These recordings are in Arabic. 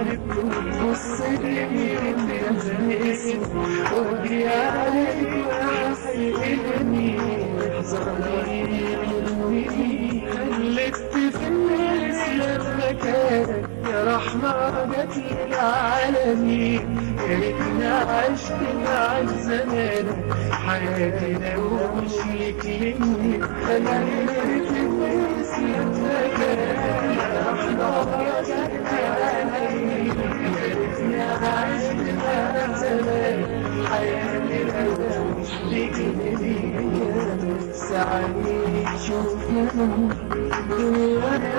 عارف وتبصلي وتنزل اسمي واجري عليك وأحييني واحذرني مني خلفت في الناس لما كانت يا رحمة جت للعالمين يا ريتني عشت معاك زمان حياتي لو مش ليك مني خلفت في الناس لما كانت يا رحمة جت للعالمين يا ريتني عشت معاك زمان حياتي لو مش ليك مني ساعدني تشوفنا وانا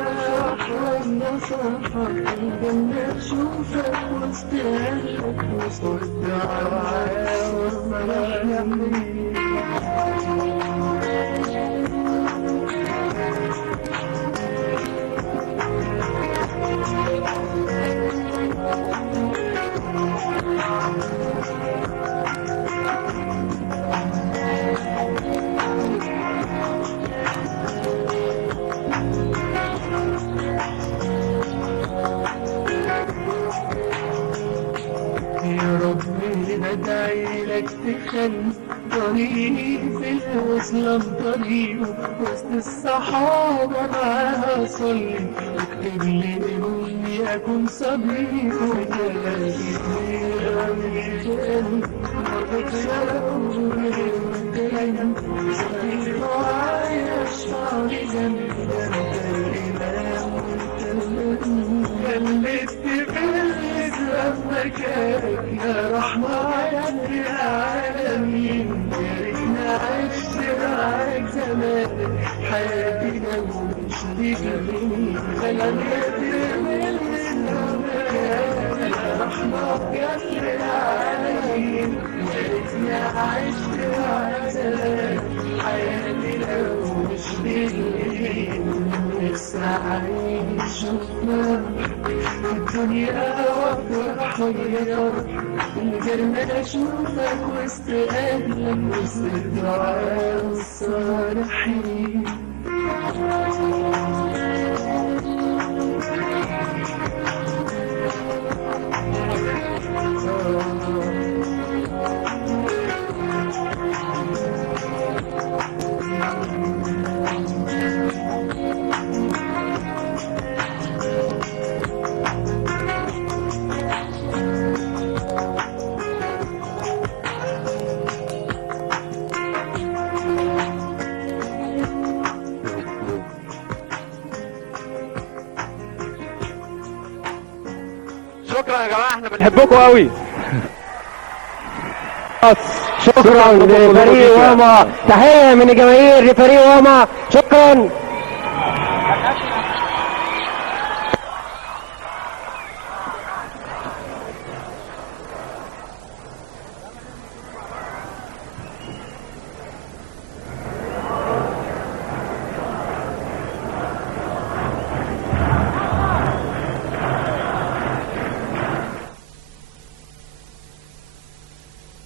احلى صفحة الجنة اشوفك وسط اهلك وسط الدعاء والملايين يا ربي بدعي لك تخلي طريقي في الوصلة بطريقه وسط الصحابة معاها صلي واكتب لي اني اكون صديقه كلام كتير رجال مرة شرقوا كلام صديق وعايش شعري جنبي انت الامام وانت خليت تفلت مكانك يا رحمة يا العالمين يا ريتنا عشت معاك زمان حياتي لو مش ليك مني خليت تفلت مكانك يا رحمة يا العالمين يا ريتنا عشت معاك زمان حياتي لو مش ليك مني نفسي أعيش الدنيا وافرح وغير من غير ما اشوفك وسط اهلك وسط الدعاء والصالحين شكرا يا جماعه، احنا بنحبكم قوي. شكرا لفريق واما، تحيه من الجماهير لفريق واما، شكرا.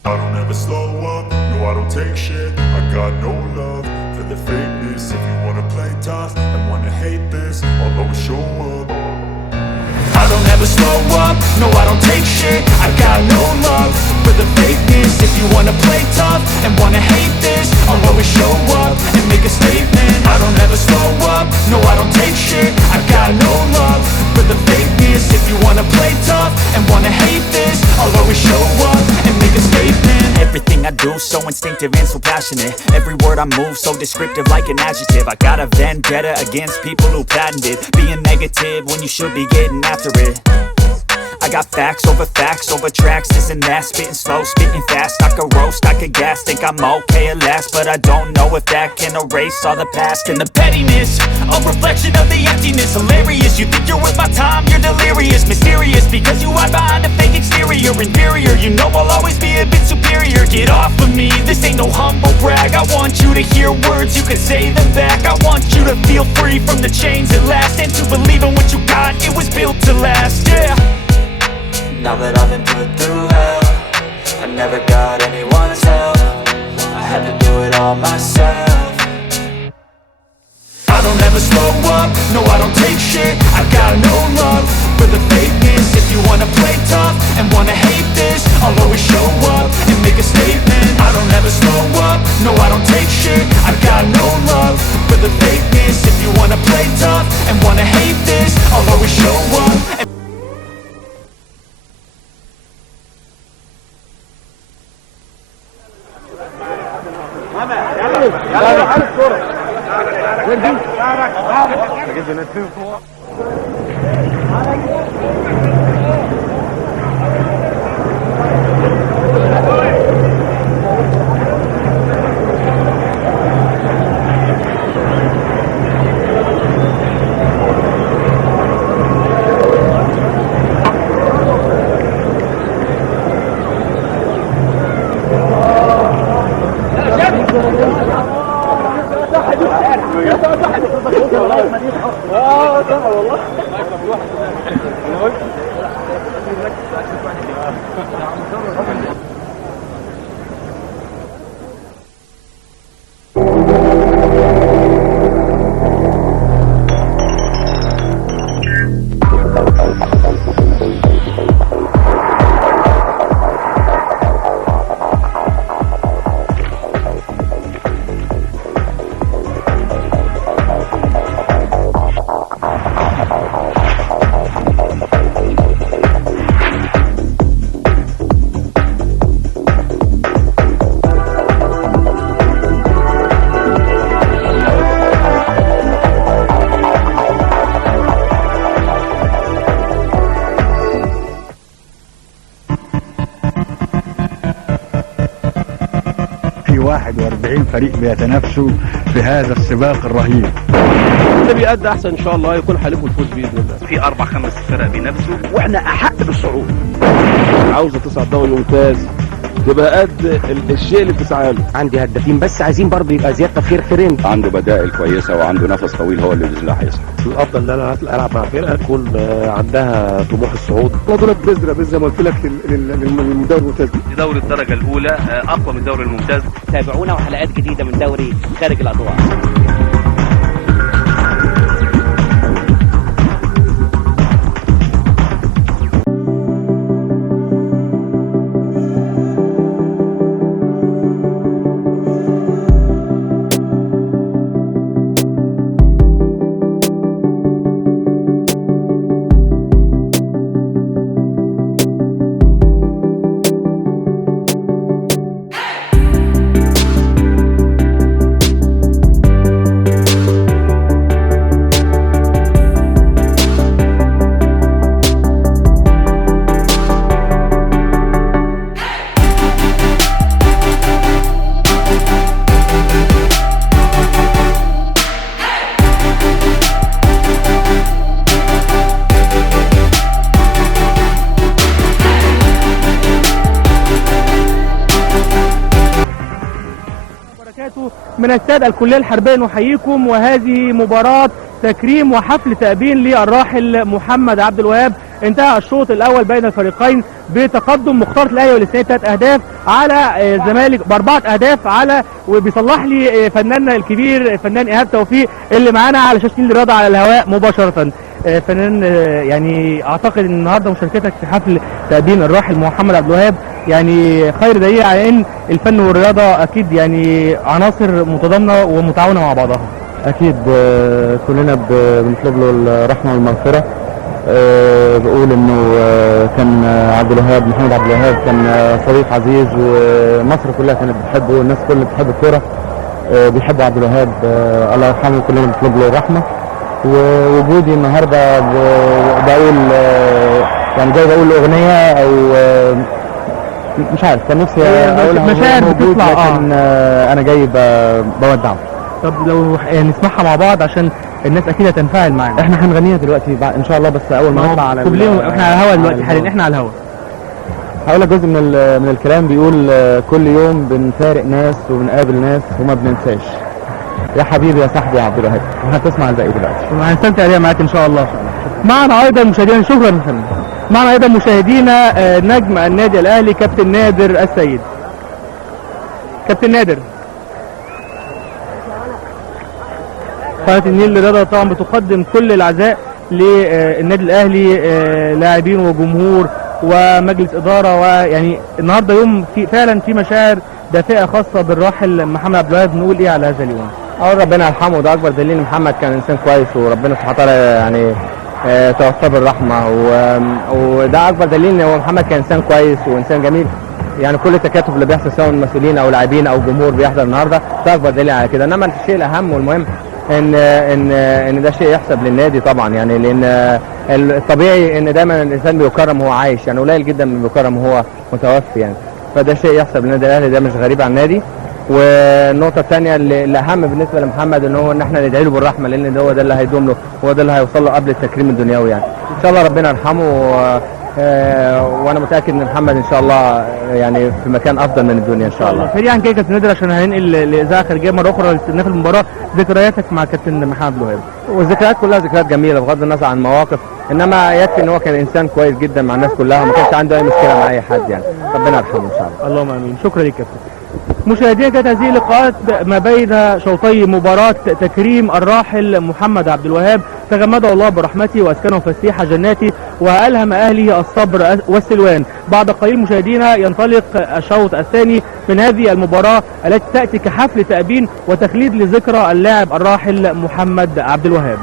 I don't ever slow up, no I don't take shit. I got no love for the fakeness. If you wanna play tough and wanna hate this, I'll always show up. I don't ever slow up, no I don't take shit. I got no love for the fakeness. If you wanna play tough and wanna hate this, I'll always show up and make a statement. I don't ever slow up, no I don't take shit. I got no love for the fakeness. If you wanna play tough and wanna hate this, I'll always show up and make a statement. Everything I do so instinctive and so passionate. Every word I move so descriptive like an adjective. I got a vendetta against people who patented being negative when you should be getting after it. I got facts over tracks, this and that. Spitting slow, spitting fast. I could roast, I could gas. Think I'm okay at last, but I don't know if that can erase all the past. And the pettiness, a reflection of the emptiness. Hilarious, you think you're worth my time, you're delirious. Mysterious, because you hide behind a fake exterior. Inferior, you know I'll always be a bit superior. Get off of me, this ain't no humble brag. I want you to hear words, you can say them back. I want you to feel free from the chains at last, and to believe in what you got, it was built to last, yeah. Now that I've been put through hell, I never got anyone's help. I had to do it all myself. I don't ever slow up, no I don't take shit. I got no love for the fakeness. If you want في 41 فريق بيتنافسوا في هذا السباق الرهيب. اللي بيأدي احسن ان شاء الله يكون حليفه الفوز باذن الله. في 4-5 فرق بينافسوا واحنا احق بالصعود. عاوزه تصعد دوري ممتاز تبقى قد الشيء اللي بتسعى له. عندي هدافين بس عايزين برضه يبقى زياده خيرين. عنده بدائل كويسه وعنده نفس طويل هو اللي باذن الله هيصعد. الافضل ان انا العب مع فرقه تكون عندها طموح الصعود. دول بذره زي ما قلت لك للدوري الممتاز. دوري الدرجه الاولى اقوى من الدوري الممتاز. تابعونا وحلقات جديده من دوري خارج الاضواء. من استاد الكلية الحربية نحييكم، وهذه مباراة تكريم وحفل تأبين للراحل محمد عبد الوهاب. انتهى الشوط الأول بين الفريقين بتقدم مختار الأهلي والإسماعيلي 3 أهداف على الزمالك ب4 أهداف على، وبيصلح لي فناننا الكبير فنان إيهاب توفيق اللي معانا على شاشة الرياضة على الهواء مباشرة. فنان يعني أعتقد إن النهارده مشاركتك في حفل تأبين الراحل محمد عبد الوهاب يعني خير دليل على ان الفن والرياضه اكيد يعني عناصر متضامنه ومتعاونه مع بعضها. اكيد كلنا بنطلب له الرحمه والمغفره. بقول انه كان محمد عبد الوهاب كان صديق عزيز، ومصر كلها كانت بتحبه والناس كلها بتحب الكوره، بيحبوا عبد الوهاب، الله يرحمه. كلنا بنطلب له الرحمه. ووجودي النهارده بقول يعني زي بقول اغنيه او مش عارف، كان نفسي اقولها مشاعر بتطلع لكن انا جاي بودعه. طب لو نسمعها مع بعض عشان الناس اكيد هتنفعل معانا. احنا هنغنيها دلوقتي ان شاء الله، بس اول ما نطلع على احنا على الهوا دلوقتي حاليا، احنا على الهوا. هقول لك جزء من الكلام بيقول كل يوم بنفارق ناس وبنقابل ناس وما بننساش. يا حبيبي يا صاحبي يا عبد الوهاب، وهتسمع الباقي دلوقتي. هنستمتع بيها معاك ان شاء الله. معنا ايضا مشاهدينا، شكرا يا فندم. معنا ايضا مشاهدينا نجم النادي الاهلي كابتن نادر السيد. كابتن نادر، قناة النيل للرياضة طبعا بتقدم كل العزاء للنادي الاهلي، لاعبين وجمهور ومجلس اداره، ويعني النهارده يوم فعلا في مشاعر دافئه خاصه بالراحل محمد عبد الوهاب. نقول ايه على هذا اليوم؟ ربنا يرحمه، ده اكبر دليل محمد كان انسان كويس، وربنا سبحانه وتعالى يعني توفاه بالرحمه، وده اكبر دليل ان هو محمد كان انسان كويس وانسان جميل. يعني كل التكاتف اللي بيحصل سواء المسؤولين او لاعبين او جمهور بيحضر النهارده ده اكبر دليل على كده. انما الشيء الاهم والمهم ان ده شيء يحسب للنادي طبعا، يعني لان الطبيعي ان دايما الانسان بيكرم وهو عايش، يعني قليل جدا من بيكرم وهو متوفي يعني. فده شيء يحسب للنادي الاهلي، ده مش غريب عن النادي. والنقطه الثانيه اللي اهم بالنسبه لمحمد ان احنا ندعي له بالرحمه، لان ده هو ده اللي هيدوم له، هو ده اللي هيوصل له قبل التكريم الدنيوي يعني. ان شاء الله ربنا يرحمه وانا متاكد ان محمد ان شاء الله يعني في مكان افضل من الدنيا ان شاء الله. سريعا كده كابتن نادر عشان هننقل لاذاعه خارجيه مره اخرى لاستئناف المباراه، ذكرياتك مع كابتن محمد عبد الوهاب. والذكريات كلها ذكريات جميله بغض النظر عن المواقف، انما يكفي ان هو كان انسان كويس جدا مع الناس كلها وما كانش عنده اي مشكله مع اي حد يعني. ربنا يرحمه ان شاء الله. اللهم امين. شكرا لك كابتن. مشاهدينا، كانت هذه اللقاءات ما بين شوطي مباراة تكريم الراحل محمد عبد الوهاب، تغمده الله برحمته واسكنه فسيح جناته والهم اهله الصبر والسلوان. بعد قليل مشاهدينا ينطلق الشوط الثاني من هذه المباراة التي تأتي كحفل تأبين وتخليد لذكرى اللاعب الراحل محمد عبد الوهاب.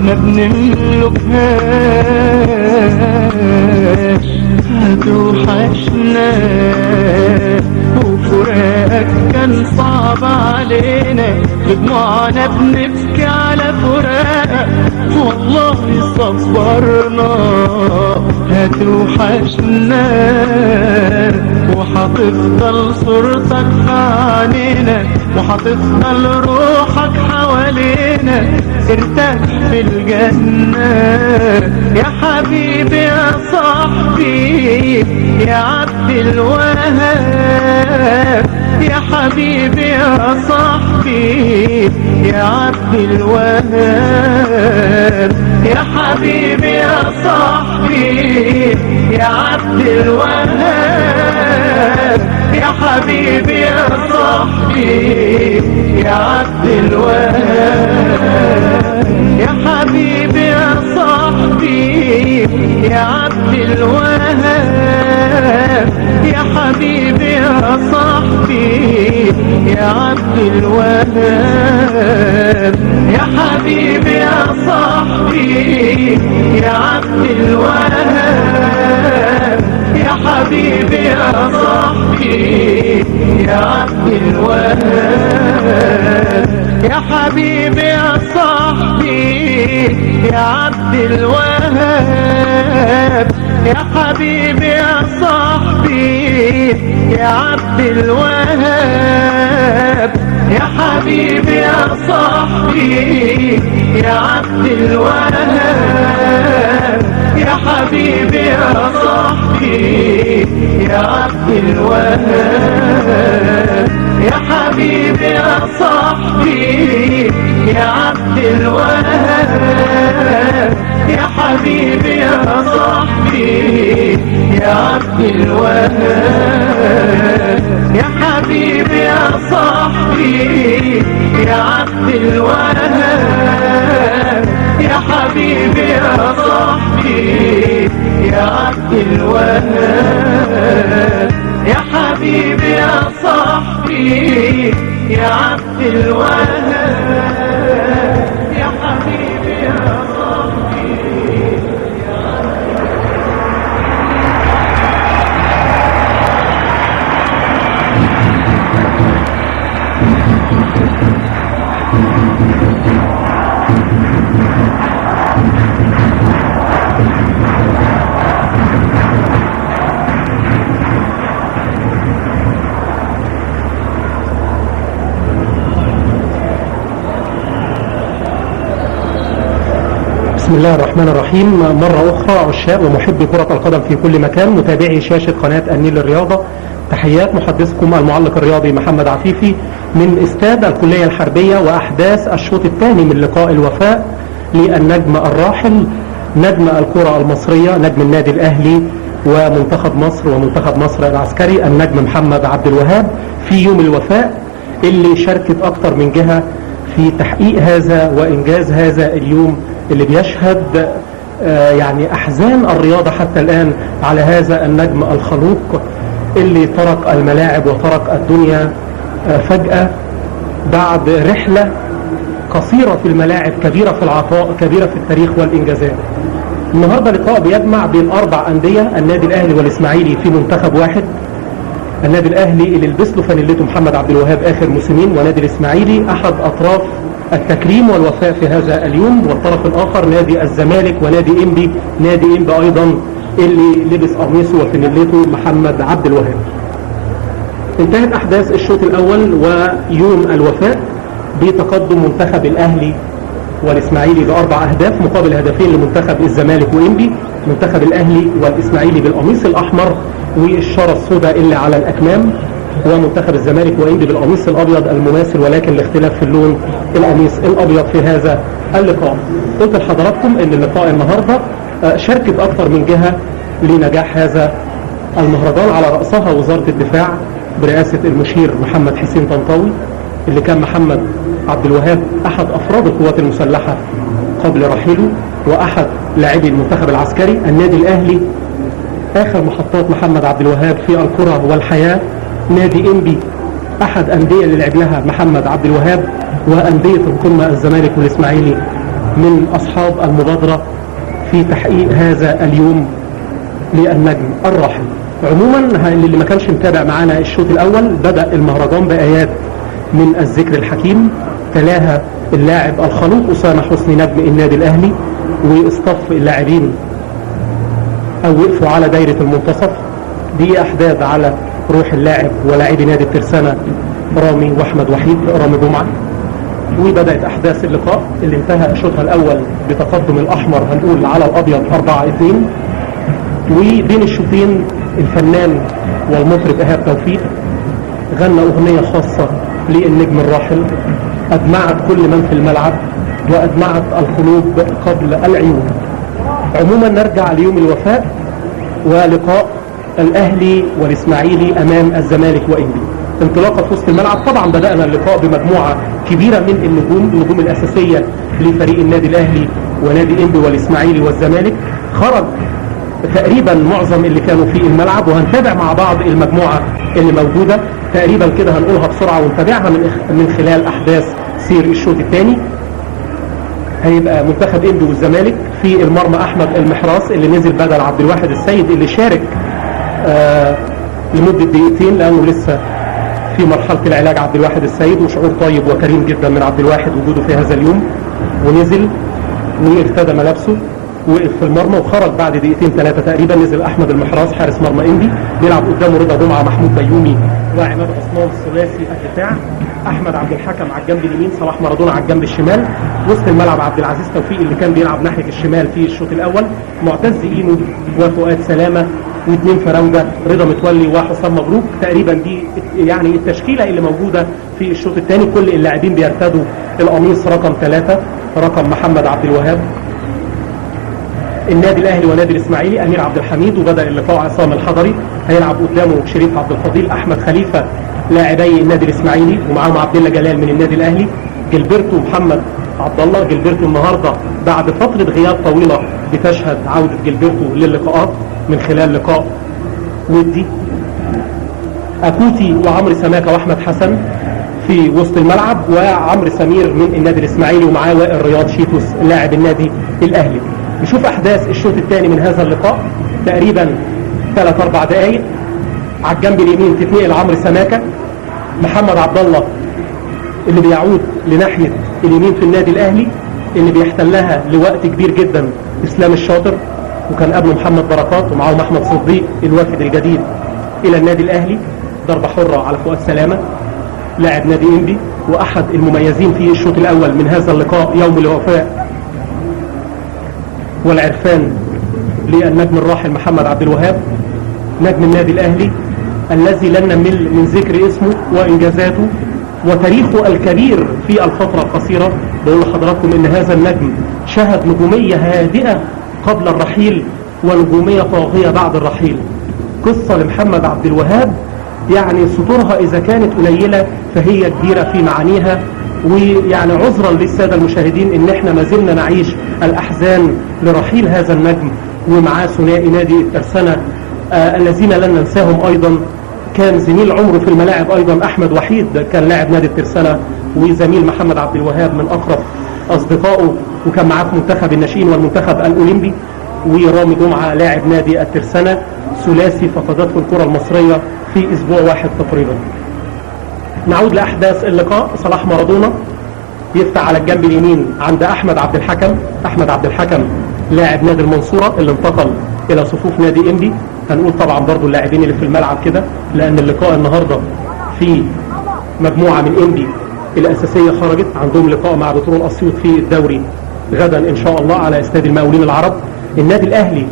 ما بنملكهاش، هتوحشنا وفراقك كان صعب علينا، بدموعنا بنبكي على فراقك والله صبرنا. هتوحشنا وهتفضل صورتك في عينينا، وهتفضل روحك حوالينا، ارتاح في الجنة يا حبيبي يا صاحبي يا عبد الوهاب، يا حبيبي يا صاحبي يا عبد الوهاب، يا حبيبي يا صاحبي يا عبد الوهاب، يا حبيبي يا صاحبي يا عبد الوهاب، يا حبيبي يا صاحبي يا عبد الوهاب، يا حبيبي يا صاحبي يا عبد الوهاب، يا حبيبي يا صاحبي يا عبد الوهاب، يا حبيبي يا صاحبي يا عبد الوهاب، حبيبي يا صاحبي يا عبد الوهاب، يا حبيبي يا صاحبي يا عبد الوهاب، يا حبيبي يا صاحبي يا عبد الوهاب، يا حبيبي يا صاحبي يا عبد الوهاب، يا حبيبي يا صاحبي يا عبد الوهاب، يا حبيبي يا صاحبي يا عبد الوهاب، يا حبيبي يا صاحبي يا عبد الوهاب، يا حبيبي يا صاحبي يا عبد الوهاب، يا حبيبي يا صاحبي يا عبد الوهاب، يا حبيبي يا صاحبي يا بسم الله الرحمن الرحيم. مرة أخرى عشاق ومحبي كرة القدم في كل مكان، متابعي شاشة قناة النيل للرياضة، تحيات محدثكم المعلق الرياضي محمد عفيفي من استاد الكلية الحربية وأحداث الشوط الثاني من لقاء الوفاء للنجم الراحل نجم الكرة المصرية، نجم النادي الأهلي ومنتخب مصر ومنتخب مصر العسكري، النجم محمد عبد الوهاب، في يوم الوفاء اللي شاركت أكتر من جهة في تحقيق هذا وإنجاز هذا اليوم اللي بيشهد يعني أحزان الرياضة حتى الآن على هذا النجم الخلوق اللي ترك الملاعب وترك الدنيا فجأة بعد رحلة قصيرة في الملاعب، كبيرة في العطاء، كبيرة في التاريخ والإنجازات. النهاردة لقاء بيجمع بين 4 أندية، النادي الأهلي والإسماعيلي في منتخب واحد. النادي الأهلي اللي لبس له فانيلته محمد عبد الوهاب آخر موسمين، ونادي الإسماعيلي أحد أطراف التكريم والوفاء في هذا اليوم، والطرف الآخر نادي الزمالك ونادي إنبي، نادي إنبي أيضا اللي لبس قميصه وفانيلته محمد عبد الوهاب. انتهت أحداث الشوط الأول ويوم الوفاء بتقدم منتخب الأهلي والإسماعيلي ب4 أهداف مقابل هدفين لمنتخب الزمالك وإنبي. منتخب الأهلي والإسماعيلي بالقميص الأحمر والشارة السوداء اللي على الأكمام، ومنتخب الزمالك وإنبي بالقميص الأبيض المماثل، ولكن الاختلاف في اللون، القميص الأبيض في هذا اللقاء. قلت لحضراتكم ان اللقاء النهاردة شاركت أكثر من جهة لنجاح هذا المهرجان، على رأسها وزارة الدفاع برئاسة المشير محمد حسين طنطاوي، اللي كان محمد عبد الوهاب أحد أفراد القوات المسلحة قبل رحيله وأحد لاعبي المنتخب العسكري. النادي الأهلي آخر محطات محمد عبد الوهاب في الكرة والحياة. نادي إنبي أحد أندية اللي لعب لها محمد عبد الوهاب، وأندية القمة الزمالك والإسماعيلي من أصحاب المبادرة في تحقيق هذا اليوم للنجم الراحل. عموما اللي ما كانش متابع معانا الشوط الأول، بدأ المهرجان بآيات من الذكر الحكيم، تلاها اللاعب الخلوق أسامة حسني نجم النادي الأهلي، واصطف اللاعبين أو وقفوا على دايرة المنتصف. دي أحداث على روح اللاعب ولاعبي نادي الترسانة رامي وأحمد وحيد رامي جمعة. وبدأت أحداث اللقاء اللي انتهى شوطها الأول بتقدم الأحمر هنقول على الأبيض 4-2. وبين الشوطين الفنان والمطرب إيهاب توفيق غنى أغنية خاصة للنجم الراحل أدمعت كل من في الملعب وأدمعت القلوب قبل العيون. عموما نرجع ليوم الوفاء ولقاء الأهلي والإسماعيلي أمام الزمالك وإنبي. انطلاقة في وسط الملعب، طبعا بدأنا اللقاء بمجموعة كبيرة من النجوم الأساسية لفريق النادي الأهلي ونادي إنبي والإسماعيلي والزمالك. خرج تقريبا معظم اللي كانوا في الملعب، وهنتابع مع بعض المجموعة اللي موجودة تقريبا كده، هنقولها بسرعة ونتابعها من خلال أحداث سير الشوط الثاني. هيبقى منتخب إنبي والزمالك في المرمى أحمد المحراس اللي نزل بدل عبد الواحد السيد اللي شارك لمدة دقيقتين لأنه لسه في مرحلة العلاج عبد الواحد السيد، وشعور طيب وكريم جدا من عبد الواحد وجوده في هذا اليوم. ونزل وارتدى ملابسه، وقف في المرمى وخرج بعد دقيقتين ثلاثة تقريبا. نزل أحمد المحراز حارس مرمى إنبي، بيلعب قدامه رضا جمعة، محمود بيومي وعماد عثمان ثلاثي الدفاع. أحمد عبد الحكم على الجنب اليمين، صلاح مارادونا على الجنب الشمال. وسط الملعب عبد العزيز توفيق اللي كان بيلعب ناحية الشمال في الشوط الأول، معتز إينو وفؤاد سلامة، واثنين فراوده رضا متولي وحسام مبروك. تقريبا دي يعني التشكيله اللي موجوده في الشوط الثاني. كل اللاعبين بيرتدوا القميص رقم 3 رقم محمد عبد الوهاب. النادي الاهلي ونادي الاسماعيلي امير عبد الحميد، وبدا اللقاء عصام الحضري، هيلعب قدامه شريف عبد الفضيل، احمد خليفه لاعبي النادي الاسماعيلي، ومعاهم عبد الله جلال من النادي الاهلي، جilberto محمد عبد الله. جilberto النهارده بعد فتره غياب طويله بتشهد عوده جilberto للقاءات من خلال لقاء ودي. اكوتي وعمرو سماكه واحمد حسن في وسط الملعب، وعمرو سمير من النادي الاسماعيلي، ومعاه وائل رياض شيتوس لاعب النادي الاهلي. نشوف احداث الشوط الثاني من هذا اللقاء. تقريبا 3-4 دقائق. على الجنب اليمين تتنقل عمرو سماكه، محمد عبد الله اللي بيعود لناحيه اليمين في النادي الاهلي، اللي بيحتلها لوقت كبير جدا اسلام الشاطر، وكان قبله محمد بركات، ومعاهم احمد صديق الوافد الجديد الى النادي الاهلي. ضربه حره على فؤاد سلامه لاعب نادي انبي، واحد المميزين في الشوط الاول من هذا اللقاء يوم الوفاء والعرفان للنجم الراحل محمد عبد الوهاب، نجم النادي الاهلي الذي لن نمل من ذكر اسمه وانجازاته وتاريخه الكبير في الفتره القصيره. بقول لحضراتكم ان هذا النجم شهد نجوميه هادئه قبل الرحيل ونجوميه طاغيه بعد الرحيل. قصه لمحمد عبد الوهاب يعني سطورها اذا كانت قليله فهي كبيره في معانيها. ويعني عذرا للساده المشاهدين ان احنا ما زلنا نعيش الاحزان لرحيل هذا النجم، ومعاه ثنائي نادي الترسانه الذين لن ننساهم ايضا. كان زميل عمره في الملاعب ايضا احمد وحيد، كان لاعب نادي الترسانه وزميل محمد عبد الوهاب من اقرب اصدقائه، وكان معاه في منتخب الناشئين والمنتخب الاولمبي. ورامي جمعه لاعب نادي الترسانه، ثلاثي فقدته الكره المصريه في اسبوع واحد تقريبا. نعود لاحداث اللقاء. صلاح مارادونا يفتح على الجنب اليمين عند احمد عبد الحكم. احمد عبد الحكم لاعب نادي المنصوره اللي انتقل الى صفوف نادي انبي. هنقول طبعا برضو اللاعبين اللي في الملعب كده، لان اللقاء النهارده في مجموعه من انبي الاساسيه خرجت، عندهم لقاء مع بترول اسيوط في الدوري غدا ان شاء الله على استاد المقاولين العرب. النادي الاهلي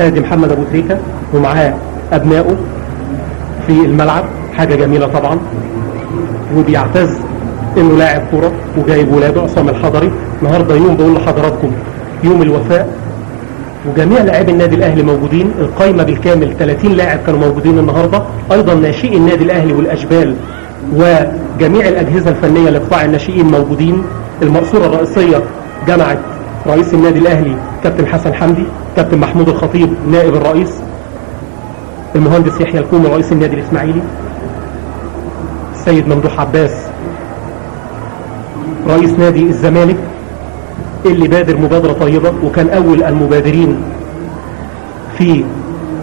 ادي محمد ابو تريكه ومعاه ابنائه في الملعب، حاجه جميله طبعا، وبيعتز انه لاعب كوره وجايب ولاده. عصام الحضري النهارده يوم بقول لحضراتكم يوم الوفاء، وجميع لاعبي النادي الاهلي موجودين. القايمه بالكامل 30 لاعب كانوا موجودين النهارده، ايضا ناشئي النادي الاهلي والاشبال وجميع الاجهزه الفنيه لقطاع الناشئين موجودين. المقصوره الرئيسيه جمعت رئيس النادي الاهلي كابتن حسن حمدي، كابتن محمود الخطيب نائب الرئيس، المهندس يحيى الكومي رئيس النادي الاسماعيلي، السيد ممدوح عباس رئيس نادي الزمالك اللي بادر مبادرة طيبة وكان أول المبادرين في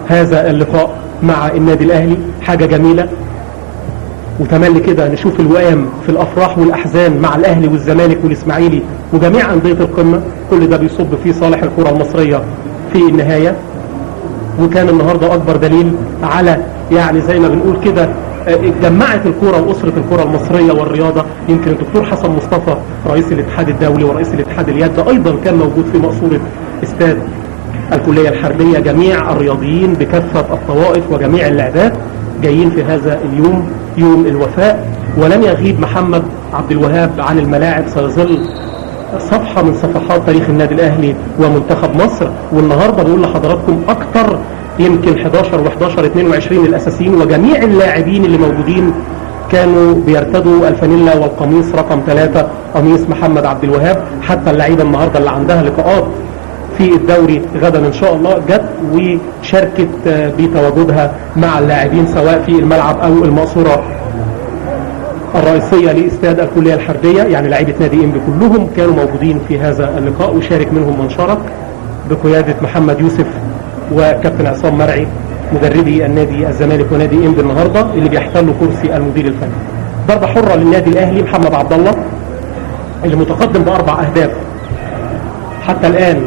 هذا اللقاء مع النادي الأهلي. حاجة جميلة، وتملي كده نشوف الوئام في الأفراح والأحزان مع الأهلي والزمالك والإسماعيلي وجميع أندية القمة. كل ده بيصب في صالح الكرة المصرية في النهاية. وكان النهاردة أكبر دليل على يعني زي ما بنقول كده جمعت الكرة وأسرة الكرة المصرية والرياضة. يمكن الدكتور حسن مصطفى رئيس الاتحاد الدولي ورئيس الاتحاد اليد أيضا كان موجود في مقصورة استاد الكلية الحربية. جميع الرياضيين بكافة الطوائف وجميع اللاعبات جايين في هذا اليوم، يوم الوفاء. ولن يغيب محمد عبد الوهاب عن الملاعب، سيظل صفحة من صفحات تاريخ النادي الأهلي ومنتخب مصر. والنهاردة بقول لحضراتكم أكتر يمكن 11 و11 22 الأساسيين وجميع اللاعبين اللي موجودين كانوا بيرتدوا الفانيلا والقميص رقم 3 قميص محمد عبد الوهاب. حتى اللعيبة النهاردة اللي عندها لقاءات في الدوري غدا إن شاء الله جت وشاركت بتواجدها مع اللاعبين سواء في الملعب أو المقصورة الرئيسية لاستاد الكلية الحربية. يعني لاعيبة نادي انبي كلهم كانوا موجودين في هذا اللقاء، وشارك منهم من شارك بقيادة محمد يوسف وكابتن عصام مرعي مدربي النادي الزمالك ونادي انبي النهارده اللي بيحتلوا كرسي المدير الفني. ضربه حره للنادي الاهلي محمد عبد الله اللي متقدم ب4 أهداف حتى الان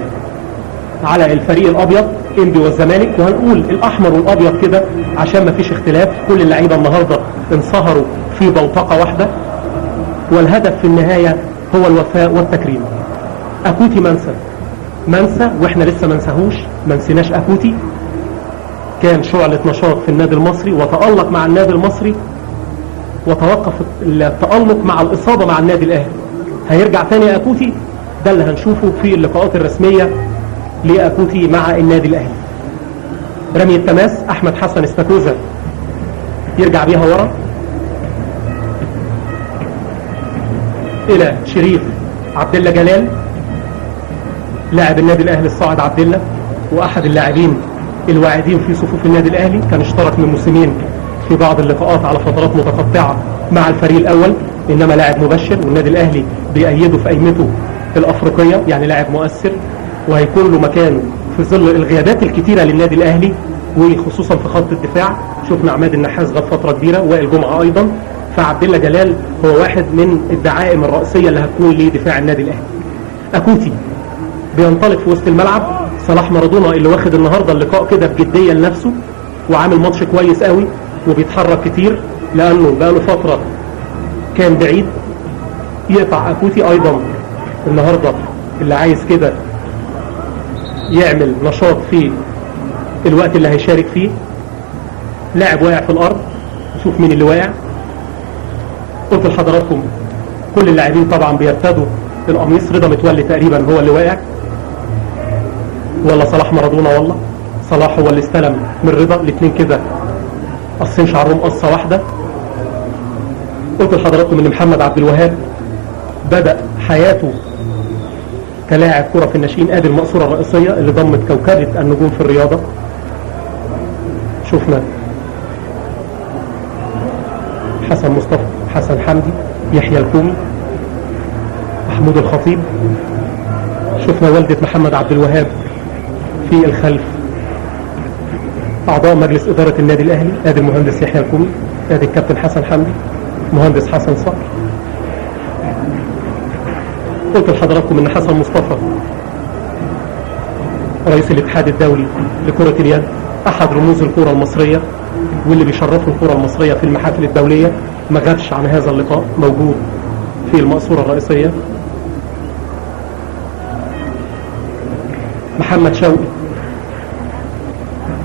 على الفريق الابيض انبي والزمالك، وهنقول الاحمر والابيض كده عشان ما فيش اختلاف. كل اللعيبه النهارده انصهروا في بوتقه واحده، والهدف في النهايه هو الوفاء والتكريم. اكوتي منسى واحنا لسه ما نسيناش اكوتي. كان شعلة نشاط في النادي المصري وتألق مع النادي المصري، وتوقف التألق مع الإصابة مع النادي الأهلي. هيرجع تاني أكوتي، ده اللي هنشوفه في اللقاءات الرسمية لأكوتي مع النادي الأهلي. رمي التماس أحمد حسن استاكوزا يرجع بيها ورا إلى شريف عبد الله جلال لاعب النادي الأهلي الصاعد عبد الله، وأحد اللاعبين الواعدين في صفوف النادي الأهلي. كان اشترك من موسمين في بعض اللقاءات على فترات متقطعة مع الفريق الأول، إنما لاعب مبشر والنادي الأهلي بيأيده في قيمته الأفريقية، يعني لاعب مؤثر وهيكون له مكان في ظل الغيابات الكتيرة للنادي الأهلي وخصوصا في خط الدفاع. شفنا عماد النحاس غاب فترة كبيرة، وائل جمعة أيضا، فعبد الله جلال هو واحد من الدعائم الرئيسية اللي هتكون لدفاع النادي الأهلي. أكوتي بينطلق في وسط الملعب. صلاح مارادونا اللي واخد النهارده اللقاء كده بجديه لنفسه وعامل ماتش كويس قوي وبيتحرك كتير، لانه بقاله فتره كان بعيد. يقطع اكوتي ايضا النهارده اللي عايز كده يعمل نشاط في الوقت اللي هيشارك فيه. لاعب واقع في الارض، نشوف مين اللي واقع. قلت لحضراتكم كل اللاعبين طبعا بيرتدوا القميص. رضا متولي تقريبا هو اللي واقع، ولا صلاح مارادونا؟ والله صلاح هو اللي استلم من رضا. الاثنين كده قصين شعرهم قصه واحده. قلت لحضراتكم ان محمد عبد الوهاب بدأ حياته كلاعب كرة في الناشئين. ادي المقصورة الرئيسية اللي ضمت كوكبة النجوم في الرياضة. شفنا حسن مصطفى، حسن حمدي، يحيى الكومي، محمود الخطيب. شفنا والدة محمد عبد الوهاب في الخلف. أعضاء مجلس إدارة النادي الأهلي، ادي المهندس يحيى الكومي، ادي الكابتن حسن حمدي، مهندس حسن صقر. قلت لحضراتكم ان حسن مصطفى رئيس الاتحاد الدولي لكرة اليد، احد رموز الكرة المصرية واللي بيشرفوا الكرة المصرية في المحافل الدولية، ما غابش عن هذا اللقاء، موجود في المقصورة الرئيسية. محمد شوقي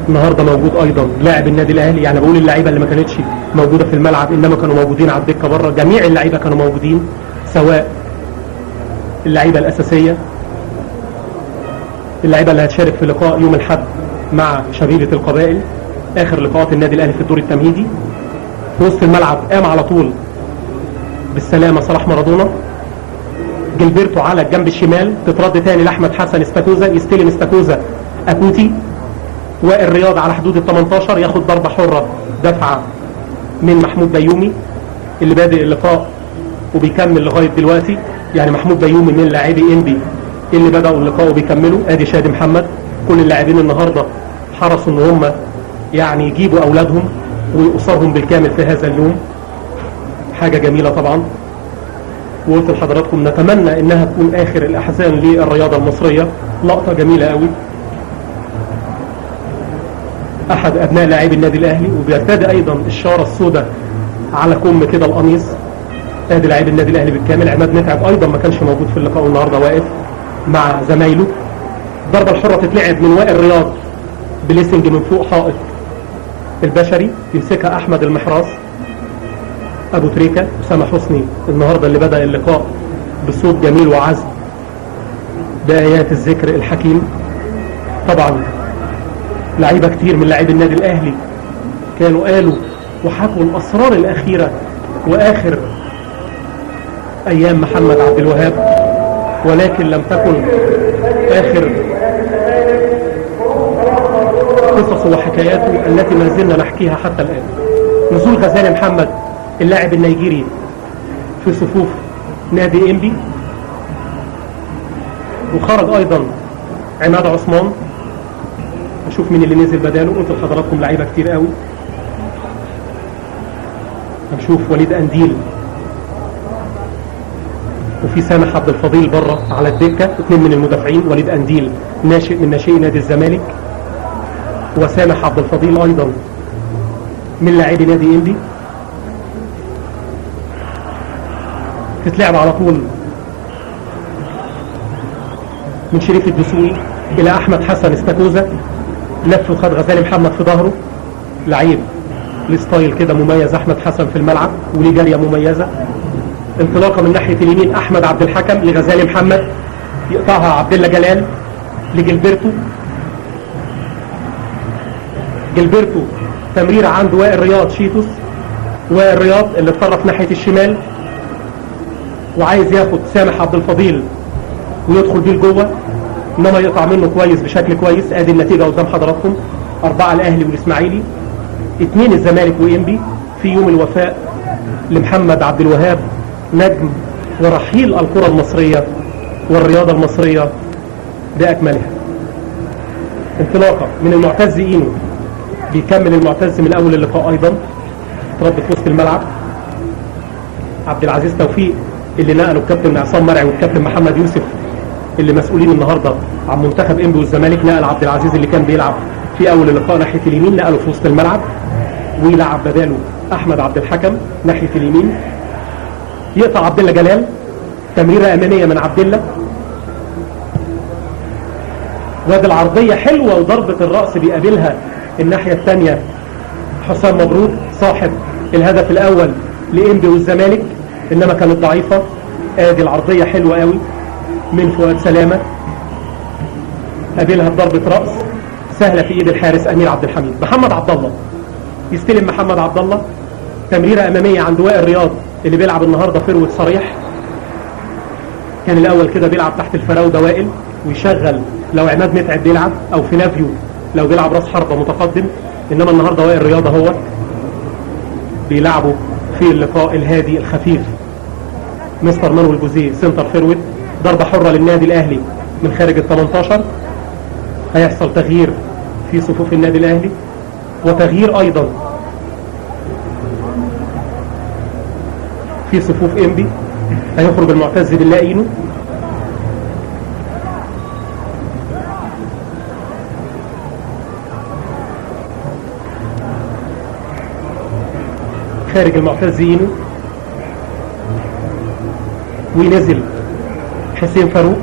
النهارده موجود ايضا، لاعب النادي الاهلي. يعني بقول اللعيبه اللي ما كانتش موجوده في الملعب انما كانوا موجودين على الدكه بره. جميع اللعيبه كانوا موجودين، سواء اللعيبه الاساسيه، اللعيبه اللي هتشارك في لقاء يوم الاحد مع شبيبه القبائل، اخر لقاءات النادي الاهلي في الدور التمهيدي. في وسط الملعب قام على طول بالسلامه صلاح مارادونا. جilberto على الجنب الشمال، تترد تاني لاحمد حسن استاكوزا، يستلم استاكوزا اكوتي. وائل رياض على حدود ال18 ياخد ضربه حره دفعه من محمود بيومي اللي بادئ اللقاء وبيكمل لغايه دلوقتي. يعني محمود بيومي من لاعبي انبي اللي بداوا اللقاء وبيكملوا. ادي شادي محمد. كل اللاعبين النهارده حرصوا ان هم يعني يجيبوا اولادهم واسرهم بالكامل في هذا اليوم. حاجه جميله طبعا. وقلت لحضراتكم نتمنى انها تكون اخر الاحزان للرياضه المصريه. لقطه جميله قوي. احد ابناء لاعبي النادي الاهلي وبيرتدي ايضا الشاره السوداء على كم كده القميص. ادي لاعب النادي الاهلي بالكامل. عماد متعب ايضا ما كانش موجود في اللقاء النهارده، واقف مع زمايله. الضربه الحره تتلعب من وائل رياض بليسنج من فوق حائط البشري، يمسكها احمد المحراس، ابو تريكه، اسامه حسني النهارده اللي بدا اللقاء بصوت جميل وعذب بايات الذكر الحكيم. طبعا لعيبه كتير من لاعبي النادي الاهلي كانوا قالوا وحكوا الاسرار الاخيره واخر ايام محمد عبد الوهاب، ولكن لم تكن اخر قصصه وحكاياته التي ما زلنا نحكيها حتى الان. نزول غزالي محمد اللاعب النيجيري في صفوف نادي انبي، وخرج ايضا عماد عثمان هنشوف مين اللي نزل بداله. قلت لحضراتكم لعيبه كتير قوي. هنشوف وليد قنديل وفي سامح عبد الفضيل بره على الدكه، اثنين من المدافعين. وليد قنديل ناشئ من ناشئي نادي الزمالك، وسامح عبد الفضيل ايضا من لاعبي نادي انبي. تتلعب على طول من شريف الدسوقي الى احمد حسن استاكوزا، لف وخد غزالي محمد في ظهره. لعيب الستايل كده مميز احمد حسن في الملعب، وليه جاريه مميزه. انطلاقه من ناحيه اليمين احمد عبد الحكم لغزالي محمد، يقطعها عبد الله جلال لجلبرتو. جلبرتو تمريره عند وائل رياض شيتوس. وائل رياض اللي اتطرف ناحيه الشمال وعايز ياخد سامح عبد الفضيل ويدخل بيه لجوه، انما يقطع منه كويس بشكل كويس. ادي النتيجه قدام حضراتكم، 4 الاهلي والاسماعيلي، 2 الزمالك وانبي في يوم الوفاء لمحمد عبد الوهاب، نجم ورحيل الكره المصريه والرياضه المصريه باكملها. انطلاقه من المعتز اينو، بيكمل المعتز من اول اللقاء ايضا. اتربط وسط الملعب عبد العزيز توفيق اللي نقله الكابتن عصام مرعي والكابتن محمد يوسف اللي مسؤولين النهارده عن منتخب انبي والزمالك. نقل عبد العزيز اللي كان بيلعب في اول اللقاء ناحيه اليمين، نقله في وسط الملعب ويلعب بداله احمد عبد الحكم ناحيه اليمين. يقطع عبد الله جلال، تمريره اماميه من عبد الله، وادي العرضيه حلوه وضربه الراس بيقابلها الناحيه الثانيه حسام مبروك صاحب الهدف الاول لانبي والزمالك، انما كانت ضعيفه. ادي العرضيه حلوه قوي من فؤاد سلامه، قابلها بضربه راس سهله في ايد الحارس امير عبد الحميد. محمد عبد الله يستلم، محمد عبد الله تمريره اماميه عند وائل رياض اللي بيلعب النهارده فروت صريح. كان الاول كده بيلعب تحت الفراوده وائل، ويشغل لو عماد متعب بيلعب او فلافيو لو بيلعب راس حربه متقدم، انما النهارده وائل رياض هو بيلعبوا في اللقاء الهادي الخفيف. مستر مانويل جوزيه سنتر فيرويد، ضربه حره للنادي الاهلي من خارج ال 18. هيحصل تغيير في صفوف النادي الاهلي وتغيير ايضا في صفوف انبي. هيخرج المعتز بالله اينو، خارج المعتز اينو، وينزل حسين فاروق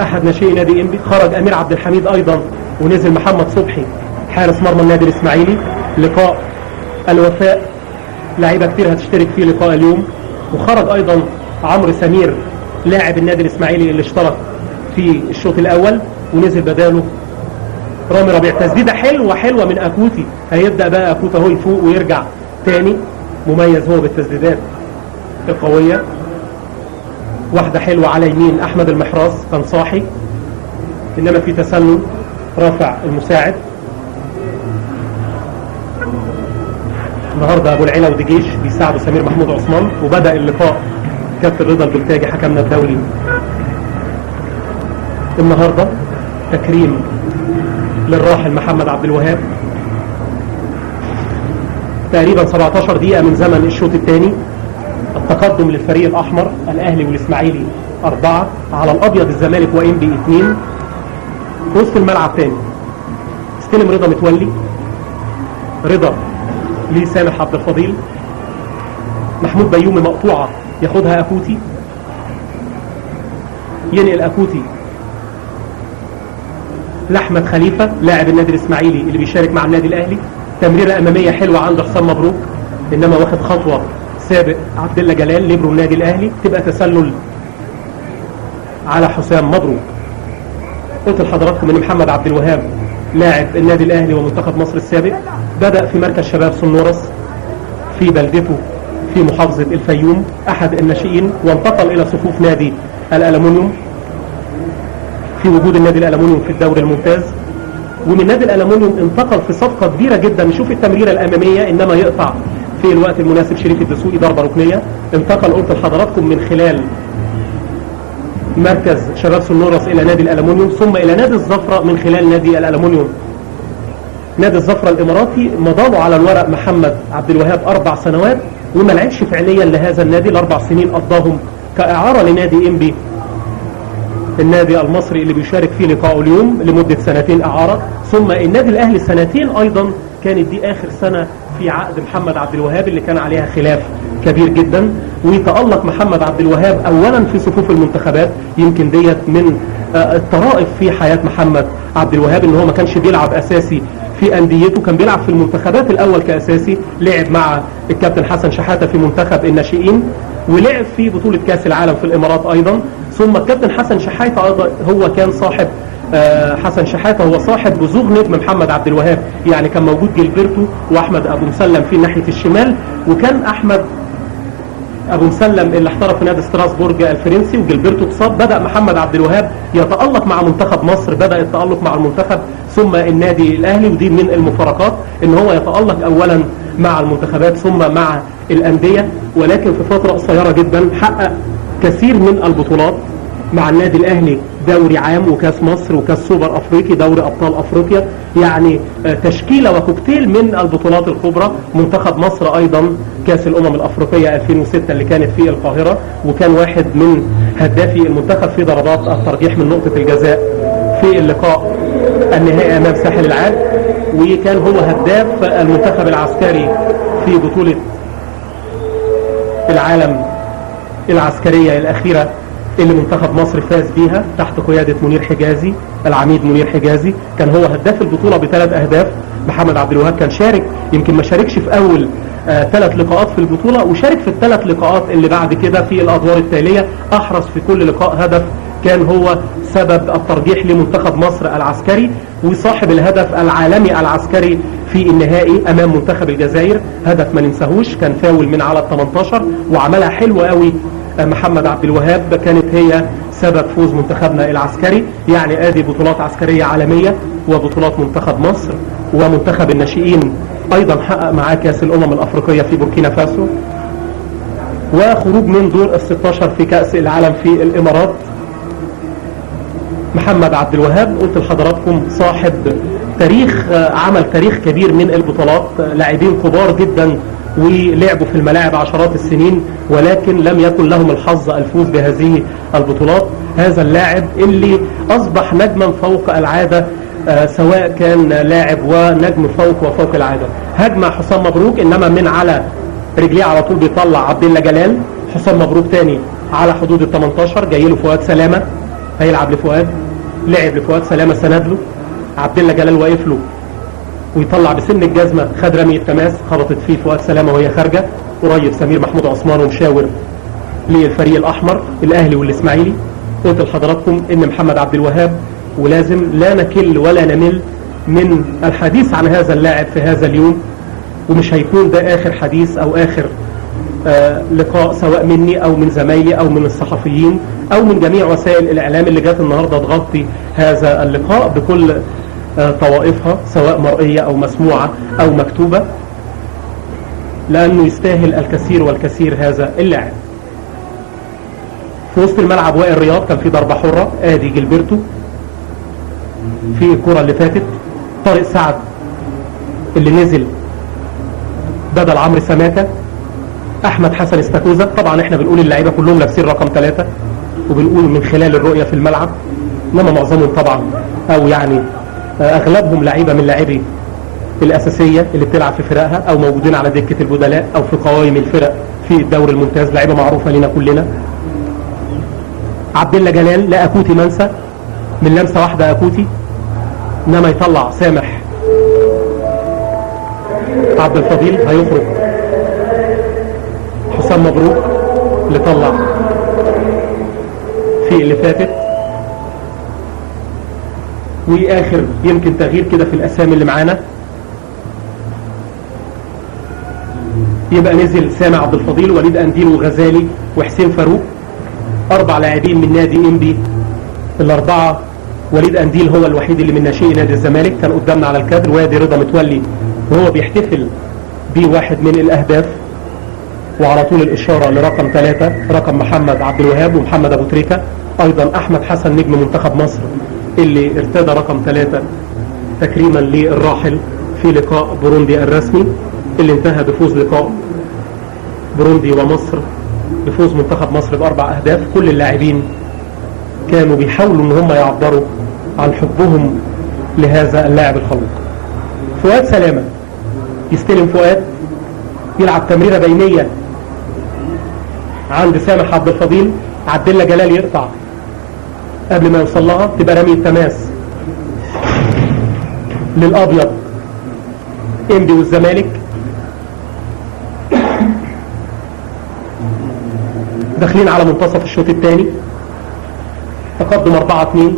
احد ناشئي نادي انبي. خرج امير عبد الحميد ايضا، ونزل محمد صبحي حارس مرمى النادي الاسماعيلي. لقاء الوفاء لعيبه كتير هتشترك فيه لقاء اليوم. وخرج ايضا عمرو سمير لاعب النادي الاسماعيلي اللي اشترك في الشوط الاول، ونزل بداله رامي ربيع. تسديده حلوه من اكوتي، هيبدا بقى اكوتا هو يفوق ويرجع تاني، مميز هو بالتسديدات القويه. واحده حلوه على يمين احمد المحراس كان صاحي، انما في تسلل رافع المساعد. النهارده ابو العلا ودجيش بيساعدوا سمير محمود عثمان. وبدا اللقاء كابتن رضا البلتاجي حكمنا الدولي النهارده، تكريم للراحل محمد عبد الوهاب. تقريبا 17 دقيقه من زمن الشوط الثاني. التقدم للفريق الاحمر الاهلي والاسماعيلي 4 على الابيض الزمالك وانبي 2. وسط الملعب ثاني استلم رضا متولي، رضا لسامح عبد الفضيل، محمود بيومي مقطوعه ياخدها اكوتي، ينقل اكوتي لاحمد خليفه لاعب النادي الاسماعيلي اللي بيشارك مع النادي الاهلي. تمريره اماميه حلوه عند حسام مبروك، انما واخد خطوه سابق عبد الله جلال ليبرو النادي الاهلي، تبقى تسلل على حسام مبروك. قلت لحضراتكم ان محمد عبد الوهاب لاعب النادي الاهلي ومنتخب مصر السابق، بدا في مركز شباب سنورس في بلدته في محافظه الفيوم، احد الناشئين، وانتقل الى صفوف نادي الالومنيوم في وجود النادي الالومنيوم في الدوري الممتاز. ومن نادي الالومنيوم انتقل في صفقه كبيره جدا. نشوف التمريره الاماميه، انما يقطع في الوقت المناسب شريف الدسوقي ضربه ركنيه. انتقل قلت لحضراتكم من خلال مركز شباب سنورس الى نادي الالومنيوم، ثم الى نادي الزفره من خلال نادي الالومنيوم نادي الزفرة الاماراتي مضى على الورق محمد عبد الوهاب 4 سنوات، وما لعبش فعليا لهذا النادي. ال4 سنين قضاهم كاعاره لنادي انبي النادي المصري اللي بيشارك فيه لقاءه اليوم لمده 2 اعاره، ثم النادي الاهلي 2 ايضا، كانت دي اخر سنه في عقد محمد عبد الوهاب اللي كان عليها خلاف كبير جدا. ويتألق محمد عبد الوهاب اولا في صفوف المنتخبات، يمكن ديت من الطرائف في حياه محمد عبد الوهاب ان هو ما كانش بيلعب اساسي في انديته، كان بيلعب في المنتخبات الاول كاساسي. لعب مع الكابتن حسن شحاته في منتخب الناشئين، ولعب في بطوله كاس العالم في الامارات ايضا. ثم الكابتن حسن شحاته ايضا هو كان صاحب حسن شحاته هو صاحب بزوغ نجم محمد عبد الوهاب، يعني كان موجود جilberto واحمد ابو مسلم في ناحيه الشمال، وكان احمد ابو مسلم اللي احترف في نادي ستراسبورج الفرنسي وجilberto اتصاب. بدا محمد عبد الوهاب يتالق مع منتخب مصر، بدا التالق مع المنتخب ثم النادي الاهلي، ودي من المفارقات ان هو يتالق اولا مع المنتخبات ثم مع الانديه. ولكن في فتره قصيره جدا حقق كثير من البطولات مع النادي الاهلي، دوري عام وكاس مصر وكاس سوبر افريقي، دوري ابطال افريقيا، يعني تشكيله وكوكتيل من البطولات الكبرى. منتخب مصر ايضا كاس الامم الافريقيه 2006 اللي كانت في القاهره، وكان واحد من هدافي المنتخب في ضربات الترجيح من نقطه الجزاء في اللقاء النهائي امام ساحل العاج، وكان هو هداف المنتخب العسكري في بطوله العالم العسكريه الاخيره اللي منتخب مصر فاز بيها تحت قيادة منير حجازي، العميد منير حجازي. كان هو هداف البطولة ب3 أهداف. محمد عبد الوهاب كان شارك، يمكن ما شاركش في أول 3 لقاءات في البطولة، وشارك في ال3 لقاءات اللي بعد كده في الأدوار التالية. أحرز في كل لقاء هدف، كان هو سبب الترجيح لمنتخب مصر العسكري، وصاحب الهدف العالمي العسكري في النهائي أمام منتخب الجزائر. هدف ما ننساهوش، كان فاول من على ال18 وعملها حلوة قوي محمد عبد الوهاب، كانت هي سبب فوز منتخبنا العسكري. يعني ادي بطولات عسكرية عالمية وبطولات منتخب مصر، ومنتخب الناشئين ايضا حقق معاه كاس الامم الافريقية في بوركينا فاسو، وخروج من دور ال16 في كاس العالم في الامارات. محمد عبد الوهاب قلت لحضراتكم صاحب تاريخ، عمل تاريخ كبير من البطولات، لاعبين كبار جدا ولعبوا في الملاعب عشرات السنين، ولكن لم يكن لهم الحظ الفوز بهذه البطولات. هذا اللاعب اللي أصبح نجما فوق العادة، سواء كان لاعب ونجم فوق العادة. هجمة حسام مبروك، إنما من على رجليه على طول بيطلع عبد الله جلال. حسام مبروك تاني على حدود ال18، جاي له فؤاد سلامة، هيلعب لفؤاد، لعب لفؤاد سلامة، سند له عبد الله جلال، واقف له ويطلع بسن الجزمة، خد رمية تماس خبطت فيه فؤاد سلامة وهي خارجة. قريب سمير محمود عثمان ومشاور للفريق الأحمر الأهلي والإسماعيلي. قلت لحضراتكم إن محمد عبد الوهاب، ولازم لا نكل ولا نمل من الحديث عن هذا اللاعب في هذا اليوم، ومش هيكون ده آخر حديث أو آخر لقاء سواء مني أو من زمايلي أو من الصحفيين أو من جميع وسائل الإعلام اللي جات النهاردة تغطي هذا اللقاء بكل طوائفها، سواء مرئية أو مسموعة أو مكتوبة، لأنه يستاهل الكثير والكثير هذا اللاعب. في وسط الملعب وائل رياض، كان في ضربة حرة، آدي جilberto في الكرة اللي فاتت. طارق سعد اللي نزل بدل عمرو سماكة. أحمد حسن استاكوزا. طبعا احنا بنقول اللعيبة كلهم لابسين رقم 3، وبنقول من خلال الرؤية في الملعب، انما معظمهم طبعا او يعني اغلبهم لعيبة من لاعبي الاساسية اللي بتلعب في فرقها او موجودين على دكة البدلاء او في قوائم الفرق في الدوري الممتاز، لعيبة معروفة لنا كلنا. عبد الله جلال، لا اكوتي منسى، من لمسة واحدة اكوتي، انما يطلع سامح عبد الفضيل، هيخرج حسام مبروك اللي طلع في اللي فاتت. واخر يمكن تغيير كده في الاسامي اللي معانا، يبقى نزل سامع عبد الفضيل، وليد انديل وغزالي وحسين فاروق، 4 لاعبين من نادي انبي. الاربعه وليد انديل هو الوحيد اللي من ناشئي نادي الزمالك، كان قدامنا على الكادر. وادي رضا متولي وهو بيحتفل بواحد من الاهداف، وعلى طول الاشاره لرقم 3 رقم محمد عبد الوهاب ومحمد ابو تريكه. ايضا احمد حسن نجم منتخب مصر اللي ارتدى رقم 3 تكريما للراحل في لقاء بوروندي الرسمي اللي انتهى بفوز لقاء بوروندي ومصر، بفوز منتخب مصر ب4 أهداف. كل اللاعبين كانوا بيحاولوا ان هم يعبروا عن حبهم لهذا اللاعب الخلوق. فؤاد سلامة يستلم، فؤاد يلعب تمريرة بينية عند سامح عبد الفضيل، عبد الله جلال يقطع قبل ما يوصل لها، تبقى رمي التماس للأبيض إنبي والزمالك. داخلين على منتصف الشوط الثاني، تقدم 4-2.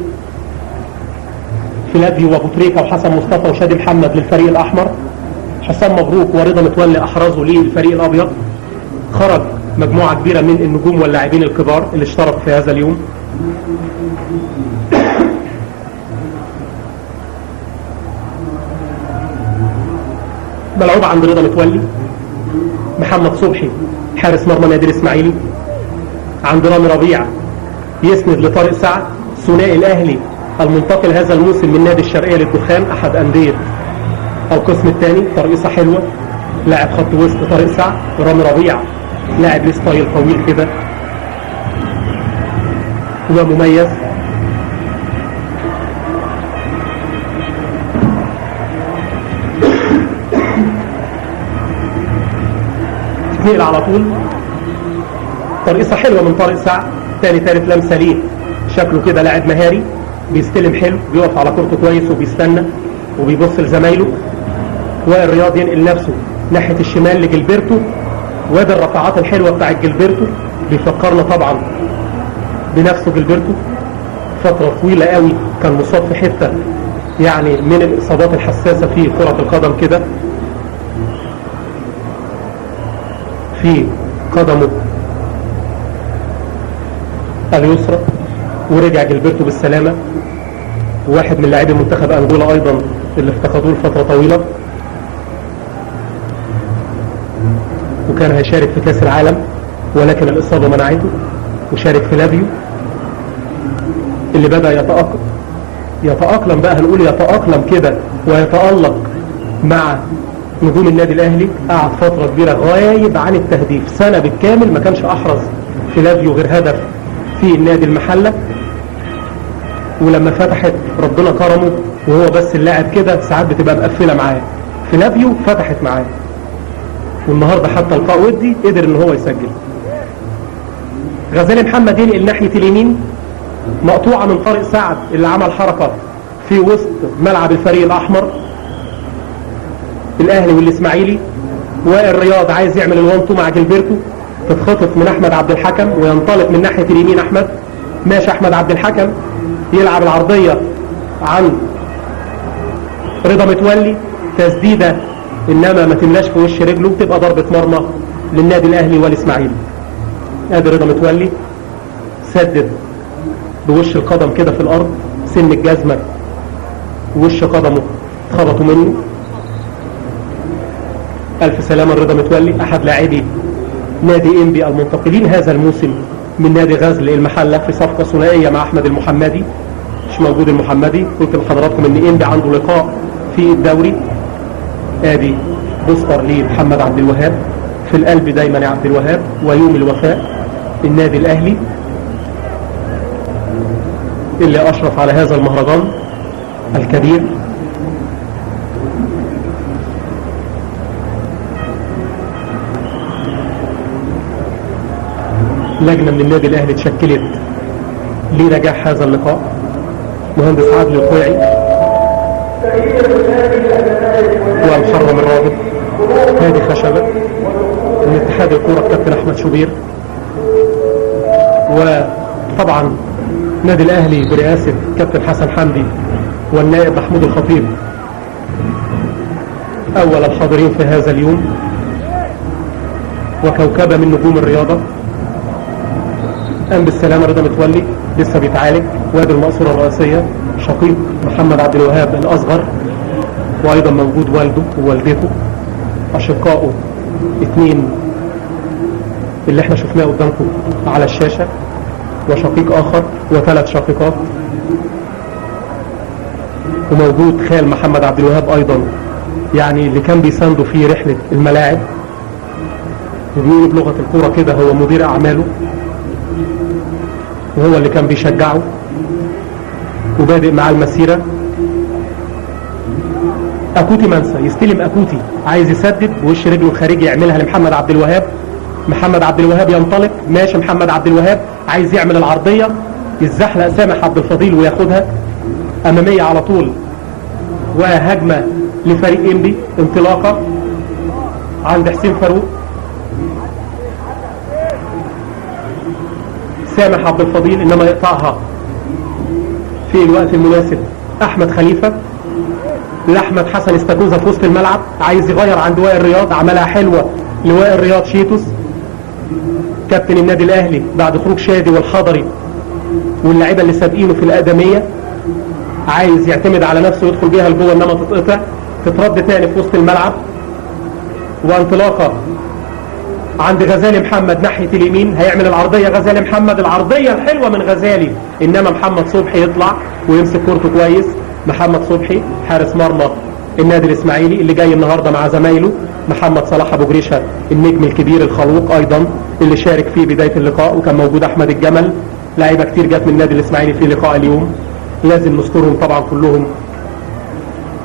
فلافيو وابو تريكة وحسن مصطفى وشادي محمد للفريق الأحمر، حسام مبروك ورضا متولي أحرزوا للفريق الأبيض. خرج مجموعة كبيرة من النجوم واللاعبين الكبار اللي اشتركوا في هذا اليوم. ملعوب عند رضا متولي، محمد صبحي حارس مرمى نادي الإسماعيلي، عند رامي ربيع يسند لطارق سعد، ثنائي الأهلي المنتقل هذا الموسم من نادي الشرقية للدخان، أحد أندية أو القسم الثاني. ترقيصة حلوة، لاعب خط وسط طارق سعد. رامي ربيع لاعب ليه ستايل طويل كده ومميز. تتنقل على طول، ترقيصة حلوة من طارق سعد، تاني ثالث لمسة ليه، شكله كده لاعب مهاري، بيستلم حلو، بيقف على كورته كويس وبيستنى وبيبص لزمايله. وائل رياض ينقل نفسه ناحية الشمال لجلبرتو، وادي الرفعات الحلوة بتاع جلبرتو، بيفكرنا طبعا بنفسه جلبرتو. فترة طويلة قوي كان مصاب في حتة يعني من الإصابات الحساسة في كرة القدم كده في قدمه اليسرى، ورجع جلبرتو بالسلامة. واحد من لاعبي منتخب أنجولا أيضا اللي افتقدوه لفترة طويلة، وكان هيشارك في كأس العالم ولكن الإصابة منعته. وشارك فلافيو اللي بدأ يتأقلم بقى، هنقول يتأقلم كده ويتألق مع نجوم النادي الأهلي. قعد فترة كبيرة غايب عن التهديف، سنة بالكامل ما كانش أحرز فلافيو غير هدف في النادي المحلة. ولما فتحت ربنا كرمه وهو بس اللاعب كده، ساعات بتبقى مقفلة معاه، فلافيو فتحت معاه، والنهاردة حتى لقاء ودي قدر ان هو يسجل. غزالي محمد ينقل ناحية اليمين، مقطوعة من طارق سعد اللي عمل حركة في وسط ملعب الفريق الأحمر الأهلي والإسماعيلي. وائل رياض عايز يعمل الوانتو مع جلبرتو، تتخطف من أحمد عبد الحكم وينطلق من ناحية اليمين. أحمد ماشي، أحمد عبد الحكم يلعب العرضية عن رضا متولي، تسديدة إنما ما تملاش في وش رجله، تبقى ضربة مرمى للنادي الأهلي والإسماعيلي. ادي رضا متولي سدد بوش القدم كده في الأرض، سن الجزمة ووش قدمه خبطوا منه. ألف سلامة رضا متولي، أحد لاعبي نادي إنبي المنتقلين هذا الموسم من نادي غزل المحلة في صفقة ثنائية مع أحمد المحمدي. مش موجود المحمدي، قلت لحضراتكم إن إنبي عنده لقاء في الدوري. ادي بوستر لمحمد عبد الوهاب، في القلب دايما يا عبد الوهاب، ويوم الوفاء النادي الأهلي اللي أشرف على هذا المهرجان الكبير. لجنة من النادي الأهلي اتشكلت لنجاح هذا اللقاء، مهندس عادل القويعي ومحرم الراغب، هادي خشبة، من اتحاد الكورة الكابتن أحمد شوبير، وطبعا نادي الأهلي برئاسة كابتن حسن حمدي والنائب محمود الخطيب أول الحاضرين في هذا اليوم، وكوكبة من نجوم الرياضة. قام بالسلامة رضا متولي لسه بيتعالج، وادي المقصورة الرئيسية شقيق محمد عبد الوهاب الأصغر، وأيضا موجود والده ووالدته، أشقائه اثنين اللي احنا شفناه قدامكم على الشاشة، وشقيق آخر وثلاث شقيقات، وموجود خال محمد عبد الوهاب أيضا يعني اللي كان بيسانده في رحلة الملاعب، وبيقولوا بلغة الكورة كده هو مدير أعماله، وهو اللي كان بيشجعه وبادئ معاه المسيرة. أكوتي منسى يستلم، أكوتي عايز يسدد بوش رجله الخارجي يعملها لمحمد عبد الوهاب. محمد عبد الوهاب ينطلق، ماشي محمد عبد الوهاب عايز يعمل العرضية، يتزحلق سامح عبد الفضيل وياخدها أمامية على طول، وهجمة لفريق إنبي، انطلاقة عند حسين فاروق. سامح عبد الفضيل إنما يقطعها في الوقت المناسب أحمد خليفة لأحمد حسن استاكوزا في وسط الملعب، عايز يغير عند وائل رياض، عملها حلوة لوائل رياض شيتوس كابتن النادي الأهلي بعد خروج شادي والحضري واللاعيبة اللي سابقينه في الأقدمية، عايز يعتمد على نفسه ويدخل بيها لجوه انما تتقطع، تترد تاني في وسط الملعب، وانطلاقة عند غزالي محمد ناحية اليمين، هيعمل العرضية غزالي محمد، العرضية الحلوة من غزالي، انما محمد صبحي يطلع ويمسك كورته كويس. محمد صبحي حارس مرمى النادي الاسماعيلي اللي جاي النهارده مع زمايله محمد صلاح ابو جريشه النجم الكبير الخلوق ايضا اللي شارك في بداية اللقاء، وكان موجود احمد الجمل، لاعيبه كتير جت من النادي الاسماعيلي في لقاء اليوم، لازم نذكرهم طبعا كلهم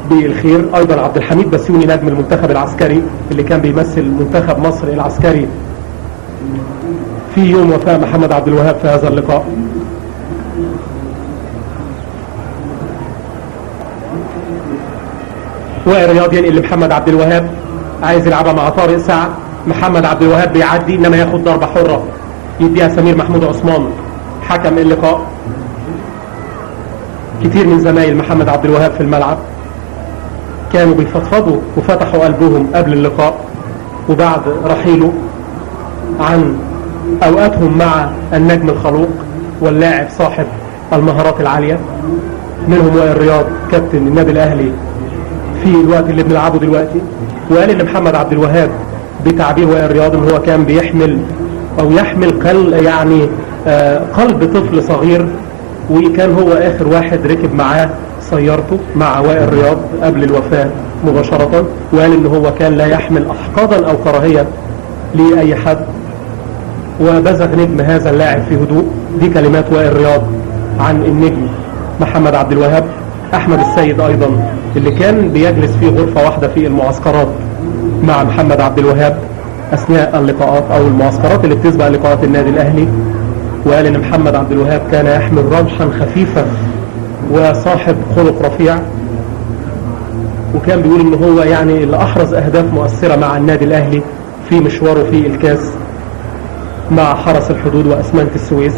بالخير. ايضا عبد الحميد بسيوني نجم المنتخب العسكري اللي كان بيمثل منتخب مصر العسكري في يوم وفاة محمد عبد الوهاب في هذا اللقاء. وائل رياض ينقل لمحمد عبد الوهاب، عايز يلعبها مع طارق سعد، محمد عبد الوهاب بيعدي انما ياخد ضربة حرة يديها سمير محمود عثمان حكم اللقاء. كتير من زمايل محمد عبد الوهاب في الملعب كانوا بيفضفضوا وفتحوا قلبهم قبل اللقاء وبعد رحيله عن اوقاتهم مع النجم الخلوق واللاعب صاحب المهارات العالية، منهم وائل رياض كابتن النادي الاهلي في الوقت اللي بنلعبه دلوقتي، وقال ان محمد عبد الوهاب بتعبير وائل رياض ان هو كان بيحمل او يحمل قلب طفل صغير، وكان هو اخر واحد ركب معاه سيارته مع وائل رياض قبل الوفاة مباشرة، وقال ان هو كان لا يحمل احقادا او كراهية لاي حد، وبزغ نجم هذا اللاعب في هدوء. دي كلمات وائل رياض عن النجم محمد عبد الوهاب. احمد السيد ايضا اللي كان بيجلس في غرفة واحدة في المعسكرات مع محمد عبد الوهاب اثناء اللقاءات او المعسكرات اللي بتسبق لقاءات النادي الاهلي، وقال ان محمد عبد الوهاب كان يحمل روحا خفيفة وصاحب خلق رفيع، وكان بيقول ان هو يعني اللي احرز اهداف مؤثرة مع النادي الاهلي في مشواره في الكاس مع حرس الحدود واسمنت السويس.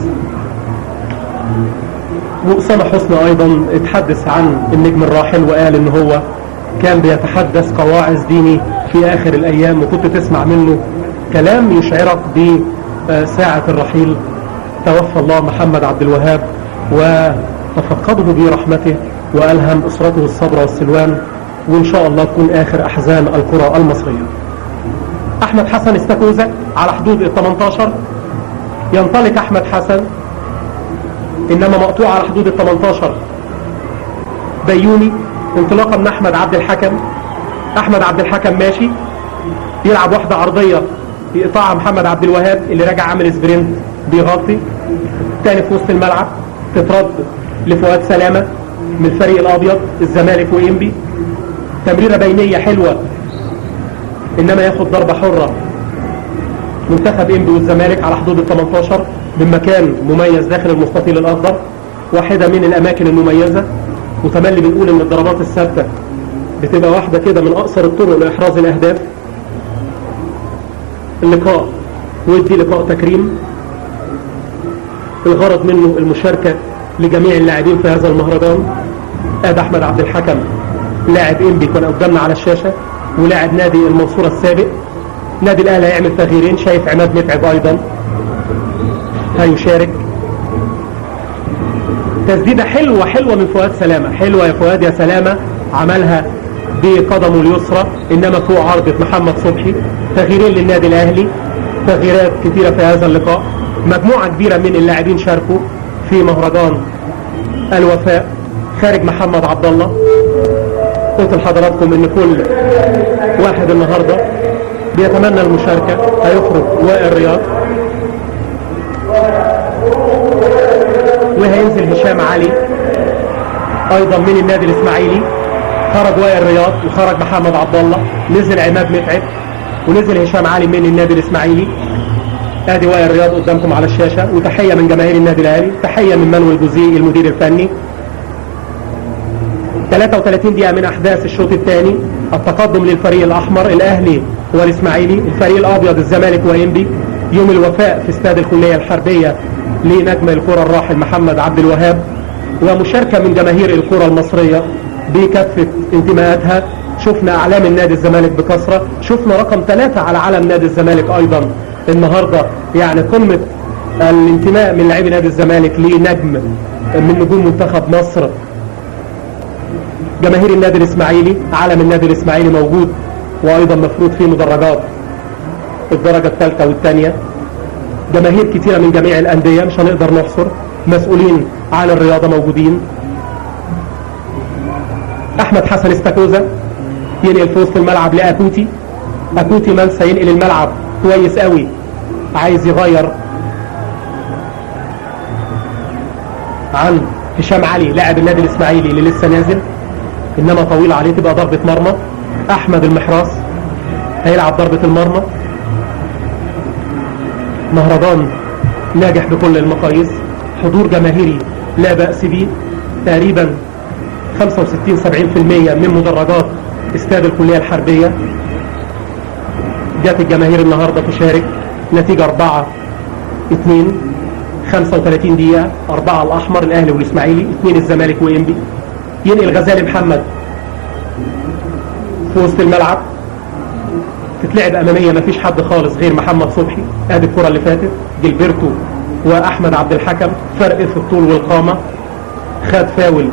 وأسامة حسني ايضا اتحدث عن النجم الراحل وقال ان هو كان بيتحدث كواعظ ديني في اخر الايام، وكنت تسمع منه كلام يشعرك بساعة الرحيل. توفى الله محمد عبد الوهاب وتفقده برحمته والهم اسرته الصبر والسلوان، وان شاء الله تكون اخر احزان الكرة المصرية. احمد حسن استاكوزا على حدود ال 18، ينطلق احمد حسن انما مقطوع على حدود ال 18 بيوني، انطلاقا من احمد عبد الحكم. احمد عبد الحكم ماشي يلعب واحدة عرضية يقطعها محمد عبد الوهاب اللي راجع عامل سبرنت بيغطي تاني في وسط الملعب، تترد لفؤاد سلامة من الفريق الابيض الزمالك وإنبي، تمريرة بينية حلوة انما ياخد ضربة حرة منتخب إنبي والزمالك على حدود ال 18 من مكان مميز داخل المستطيل الاخضر، واحدة من الاماكن المميزة، وتملي بنقول ان الضربات الثابتة بتبقى واحدة كده من اقصر الطرق لاحراز الاهداف. اللقاء ودي لقاء تكريم الغرض منه المشاركة لجميع اللاعبين في هذا المهرجان. ادي احمد عبد الحكم لاعب إنبي كان قدامنا على الشاشة، ولاعب نادي المنصورة السابق. نادي الاهلي هيعمل تغييرين، شايف عماد متعب ايضا هيشارك. تسديدة حلوة من فؤاد سلامة، حلوة يا فؤاد يا سلامة، عملها بقدمه اليسرى انما فوق عرضة محمد صبحي. تغييرين للنادي الاهلي، تغييرات كثيرة في هذا اللقاء، مجموعة كبيرة من اللاعبين شاركوا في مهرجان الوفاء. خارج محمد عبد الله قلت لحضراتكم ان كل واحد النهارده بيتمنى المشاركه هيخرج وائل رياض، وهينزل هشام علي ايضا من النادي الاسماعيلي. خرج وائل رياض وخرج محمد عبد الله، نزل عماد متعب ونزل هشام علي من النادي الاسماعيلي. ادي وائل رياض قدامكم على الشاشه، وتحيه من جماهير النادي الاهلي، تحيه من منوي الجزيري المدير الفني. 33 دقيقه من احداث الشوط الثاني، التقدم للفريق الاحمر الاهلي والاسماعيلي، الفريق الابيض الزمالك وانبي. يوم الوفاء في استاد الكليه الحربيه لنجم الكره الراحل محمد عبد الوهاب، ومشاركه من جماهير الكره المصريه بكافه انتماءاتها. شفنا اعلام النادي الزمالك بكثره، شفنا رقم 3 على علم نادي الزمالك ايضا النهارده، يعني قمه الانتماء من لاعبي نادي الزمالك لنجم من نجوم منتخب مصر. جماهير النادي الاسماعيلي، علم النادي الاسماعيلي موجود وايضا مفروض فيه مدرجات الدرجه الثالثه والثانيه. جماهير كتيره من جميع الانديه مش هنقدر نحصر، مسؤولين عن الرياضه موجودين. احمد حسن استاكوزا ينقل في وسط الملعب لاكوتي. اكوتي منسى ينقل الملعب كويس قوي، عايز يغير عن هشام علي لاعب النادي الاسماعيلي اللي لسه نازل، انما طويل عليه تبقى ضربه مرمى. احمد المحراس هيلعب ضربه المرمى. مهرجان ناجح بكل المقاييس، حضور جماهيري لا بأس به، تقريبا 65-70% من مدرجات استاد الكلية الحربية جات الجماهير النهاردة تشارك. نتيجة 4-2، 35 دقيقة، 4 الأحمر الأهلي والإسماعيلي، 2 الزمالك وإنبي. ينقل غزالي محمد في وسط الملعب، تتلعب أمامية مفيش حد خالص غير محمد صبحي. ادي الكرة اللي فاتت، جilberto وأحمد عبد الحكم، فرق في الطول والقامة. خد فاول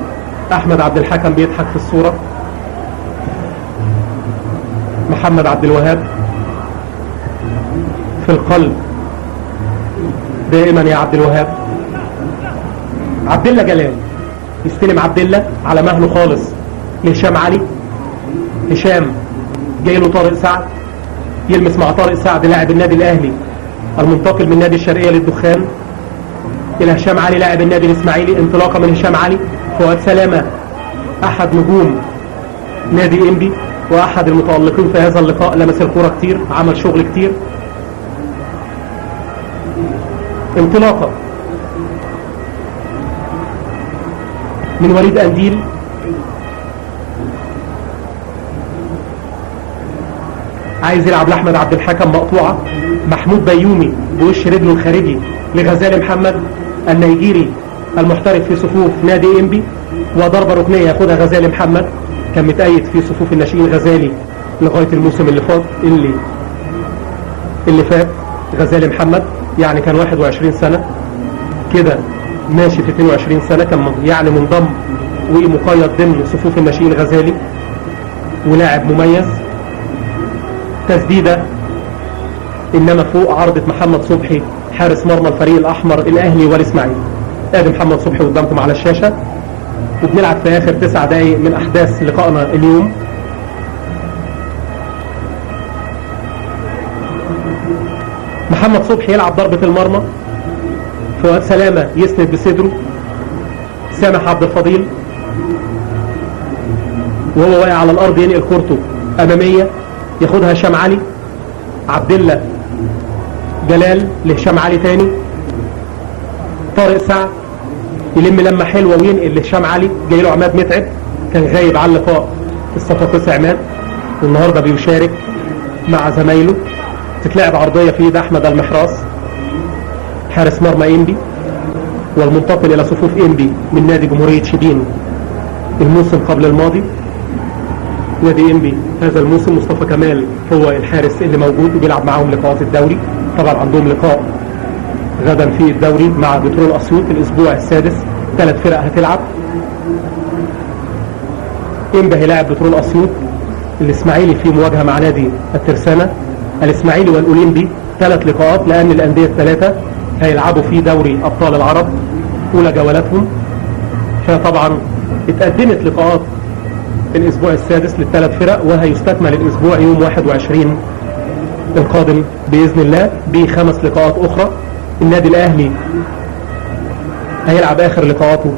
أحمد عبد الحكم بيضحك في الصورة. محمد عبد الوهاب في القلب دائما يا عبد الوهاب. عبد الله جلال يستلم عبد الله على مهله خالص لهشام علي. هشام جاي له طارق سعد، يلمس مع طارق سعد لاعب النادي الاهلي المنتقل من نادي الشرقيه للدخان الى هشام علي لاعب النادي الاسماعيلي. انطلاقه من هشام علي. فؤاد سلامه احد نجوم نادي انبي واحد المتالقين في هذا اللقاء، لمس الكره كتير، عمل شغل كتير. انطلاقه من وليد قنديل، عايز يلعب لاحمد عبد الحكم، مقطوعه. محمود بيومي بوش رجله الخارجي لغزالي محمد النيجيري المحترف في صفوف نادي انبي، وضربه ركنيه ياخدها غزالي محمد. كان متأيد في صفوف الناشئين غزالي لغايه الموسم اللي فات غزالي محمد، يعني كان 21 سنه كده، ماشي في 22 سنه، كان يعني منضم ومقيد ضمن صفوف الناشئين غزالي، ولاعب مميز. تسديده انما فوق عرضة محمد صبحي حارس مرمى الفريق الاحمر الاهلي والاسماعيلي. ادي محمد صبحي قدامكم على الشاشه، وبنلعب في اخر 9 دقائق من احداث لقائنا اليوم. محمد صبحي يلعب ضربة المرمى، فؤاد سلامة يسند بصدره، سامح عبد الفضيل وهو واقع على الارض ينقل كورته اماميه، ياخدها هشام علي. عبد الله جلال لهشام علي تاني. طارق سعد يلم لمه حلوه وينقل لهشام علي، جاي له عماد متعب، كان غايب عن اللقاء الصفاقسي عماد، والنهارده بيشارك مع زمايله. تتلعب عرضيه في ايد احمد المحراس حارس مرمى انبي والمنتقل الى صفوف انبي من نادي جمهوريه شبين الموسم قبل الماضي. نادي انبي هذا الموسم مصطفى كمال هو الحارس اللي موجود وبيلعب معاهم لقاءات الدوري. طبعا عندهم لقاء غدا في الدوري مع بترول اسيوط الاسبوع السادس، 3 فرق هتلعب. انبي هيلاعب بترول اسيوط، الاسماعيلي في مواجهه مع نادي الترسانه، الاسماعيلي والاولمبي 3 لقاءات، لان الانديه ال3 هيلعبوا في دوري ابطال العرب اولى جولاتهم. فطبعا اتقدمت لقاءات الاسبوع السادس للثلاث فرق، وهيستكمل الاسبوع يوم 21 القادم باذن الله ب5 لقاءات اخرى. النادي الاهلي هيلعب اخر لقاءاته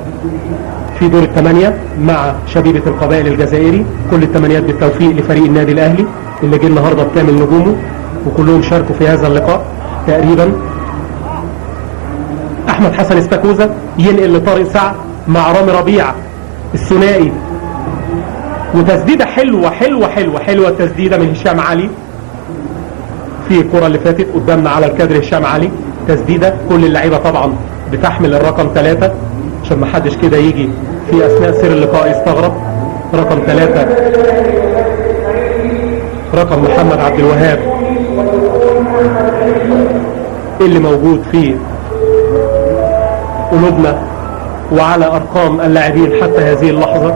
في دور الثمانية مع شبيبة القبائل الجزائري. كل التمنيات بالتوفيق لفريق النادي الاهلي اللي جه النهارده بكامل نجومه وكلهم شاركوا في هذا اللقاء تقريبا. احمد حسن استاكوزا ينقل لطارق سعد مع رامي ربيع الثنائي، وتسديده حلوه حلوه حلوه حلوه التسديده من هشام علي في الكره اللي فاتت قدامنا على الكادر. هشام علي تسديده، كل اللعيبه طبعا بتحمل الرقم 3 عشان ما حدش كده يجي في اثناء سير اللقاء يستغرب. رقم 3 رقم محمد عبد الوهاب اللي موجود في قلوبنا وعلى ارقام اللاعبين حتى هذه اللحظه.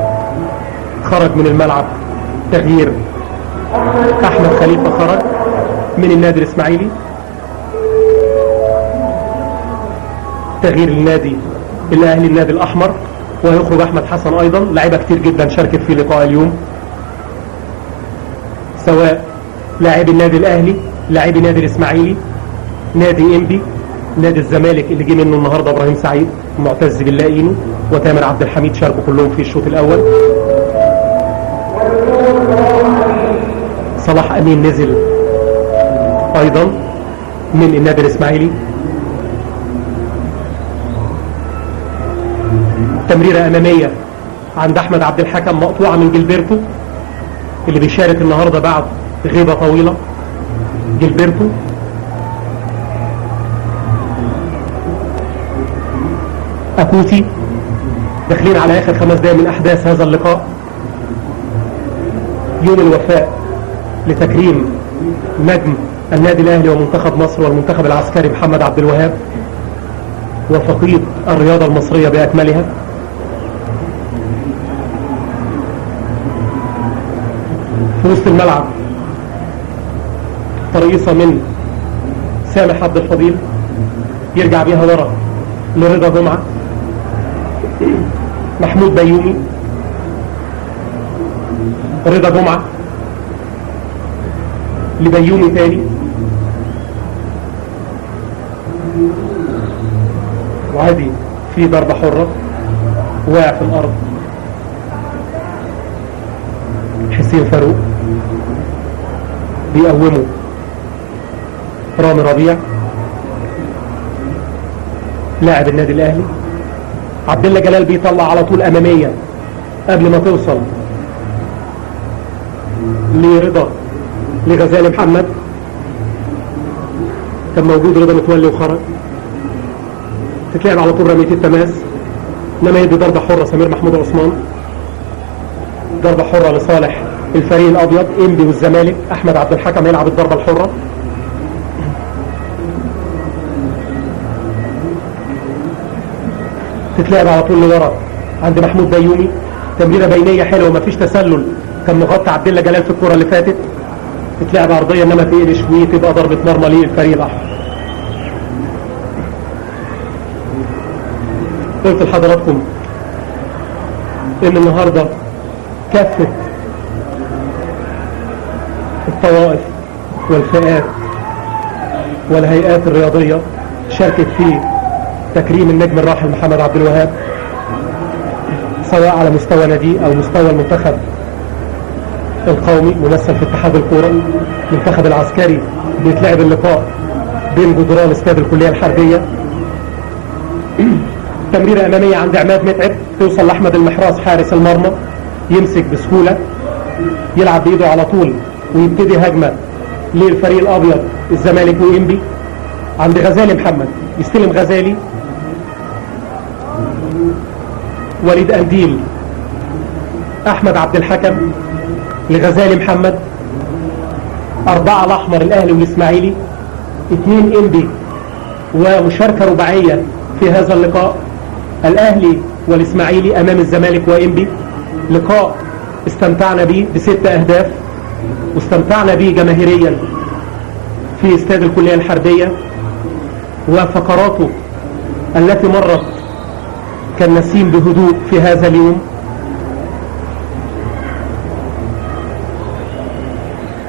خرج من الملعب تغيير، احمد خليفه خرج من النادي الاسماعيلي، تغيير النادي الاهلي النادي الاحمر، ويخرج احمد حسن ايضا. لاعيبه كتير جدا شاركت في لقاء اليوم، سواء لاعبي النادي الاهلي، لاعبي النادي الاسماعيلي، نادي انبي، نادي الزمالك اللي جه منه النهارده ابراهيم سعيد، معتز باللاقينو وتامر عبد الحميد شاركوا كلهم في الشوط الاول. صلاح امين نزل ايضا من النادي الاسماعيلي. تمريره اماميه عند احمد عبد الحكم مقطوعه من جilberto اللي بيشارك النهارده بعد غيبه طويله. جilberto اكوتي داخلين على اخر 5 دقائق من احداث هذا اللقاء. يوم الوفاء لتكريم نجم النادي الاهلي ومنتخب مصر والمنتخب العسكري محمد عبد الوهاب، وفقيد الرياضه المصريه باكملها. في وسط الملعب ترقيصه من سامح عبد الفضيل يرجع بيها ورا لرضا جمعه. محمود بيومي، رضا جمعه لبيومي تاني، وعادي في ضربه حره واقع في الارض. حسين فاروق بيقومه رامي ربيع لاعب النادي الاهلي. عبد الله جلال بيطلع على طول اماميه قبل ما توصل لرضا لغزالي محمد. كان موجود رضا متولي وخرج. تتلعب على طول رميه التماس، انما يدي ضربه حره سمير محمود عثمان. ضربه حره لصالح الفريق الابيض انبي والزمالك. احمد عبد الحكم يلعب الضربه الحره. تتلعب على طول لورا عند محمود بيومي. تمريره بينيه حلوه مفيش تسلل، كان مغطي عبد الله جلال في الكره اللي فاتت. تتلعب عرضيه انما تقلش وتبقى ضربه مرمى للفريق الاحمر. قلت لحضراتكم ان النهارده كافه الطوائف والفئات والهيئات الرياضيه شاركت في تكريم النجم الراحل محمد عبد الوهاب، سواء على مستوى نادي او مستوى المنتخب القومي ممثل في اتحاد الكوره. المنتخب العسكري بيتلعب اللقاء بين جدران استاد الكليه الحربيه. تمريره اماميه عند عماد متعب توصل لاحمد المحراس حارس المرمى، يمسك بسهوله يلعب بايده على طول ويبتدي هجمه للفريق الابيض الزمالك وانبي. عند غزالي محمد يستلم غزالي، وليد قنديل، احمد عبد الحكم لغزالي محمد. 4 الاحمر الاهلي والاسماعيلي، 2 انبي، ومشاركه رباعيه في هذا اللقاء الاهلي والاسماعيلي امام الزمالك وانبي. لقاء استمتعنا به ب6 اهداف، واستمتعنا به جماهيريا في استاد الكليه الحربيه، وفقراته التي مرت كالنسيم بهدوء في هذا اليوم.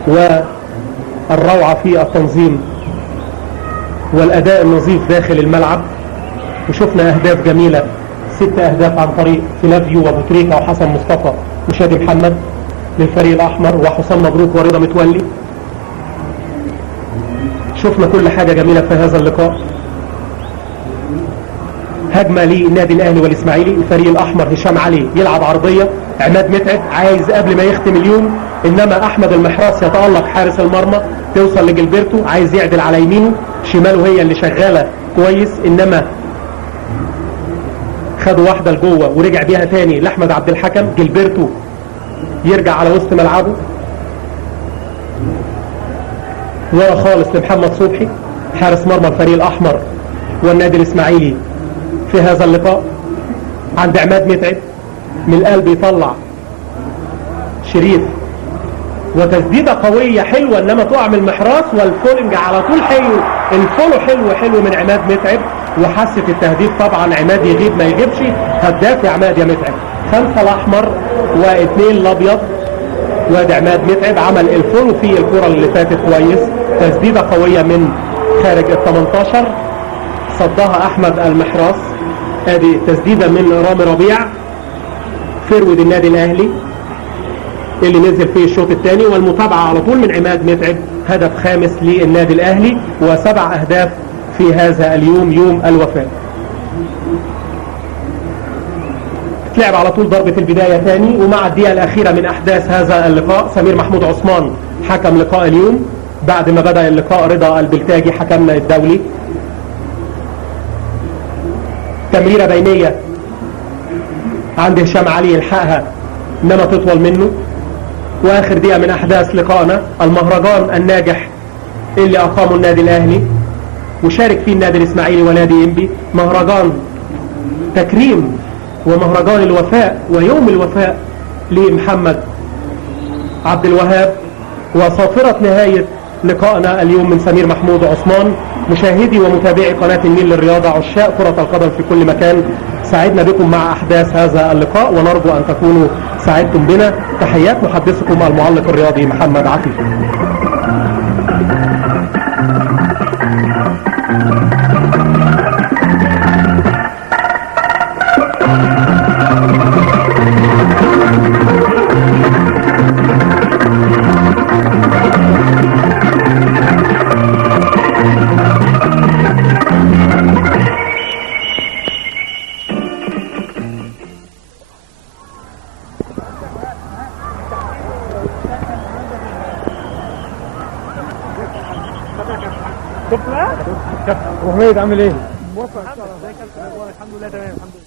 والروعة في التنظيم والأداء النظيف داخل الملعب. وشفنا أهداف جميلة، 6 أهداف عن طريق فلافيو وأبو تريكة وحسن مصطفى وشادي محمد للفريق الأحمر، وحسام مبروك ورضا متولي. شفنا كل حاجة جميلة في هذا اللقاء. هجمة للنادي الأهلي والإسماعيلي، الفريق الأحمر هشام علي يلعب عرضية، عماد متعب عايز قبل ما يختم اليوم، إنما أحمد المحراس يتألق حارس المرمى، توصل لجلبرتو عايز يعدل على يمينه، شماله هي اللي شغالة كويس، إنما خدوا واحدة لجوه ورجع بيها تاني لأحمد عبد الحكم. جلبرتو يرجع على وسط ملعبه ورا خالص لمحمد صبحي حارس مرمى الفريق الأحمر والنادي الإسماعيلي في هذا اللقاء. عند عماد متعب من القلب يطلع شريف، وتسديدة قوية حلوة انما تقع من المحراس، والفولنج على طول حلو، الفولو حلو من عماد متعب، وحاسة التهديد طبعا عماد يغيب ما يجيبش، هداف يا عماد يا متعب. 5 الأحمر و2 الأبيض، وادي عماد متعب عمل الفولو في الكرة اللي فاتت كويس، تسديدة قوية من خارج ال18 صدها أحمد المحراس. ادي تسديدة من رامي ربيع فرود النادي الأهلي اللي نزل فيه الشوط الثاني، والمتابعة على طول من عماد متعب، هدف خامس للنادي الأهلي، و7 أهداف في هذا اليوم يوم الوفاء. تلعب على طول ضربة البداية ثاني، ومع الدقيقة الأخيرة من أحداث هذا اللقاء سمير محمود عثمان حكم لقاء اليوم بعد ما بدأ اللقاء رضا البلتاجي حكمنا الدولي. تمريرة بينية عند هشام علي يلحقها انما تطول منه. واخر دقيقة من احداث لقائنا، المهرجان الناجح اللي اقامه النادي الاهلي وشارك فيه النادي الاسماعيلي ونادي انبي، مهرجان تكريم ومهرجان الوفاء ويوم الوفاء لمحمد عبد الوهاب. وصافرة نهاية لقائنا اليوم من سمير محمود عثمان. مشاهدي ومتابعي قناة النيل للرياضة، عشاق كرة القدم في كل مكان، سعدنا بكم مع أحداث هذا اللقاء ونرجو أن تكونوا سعدتم بنا. تحيات محدثكم المعلق الرياضي محمد عفيفي. ابو حميد عامل ايه؟ موفق ان شاء الله. الحمد لله تمام الحمد لله.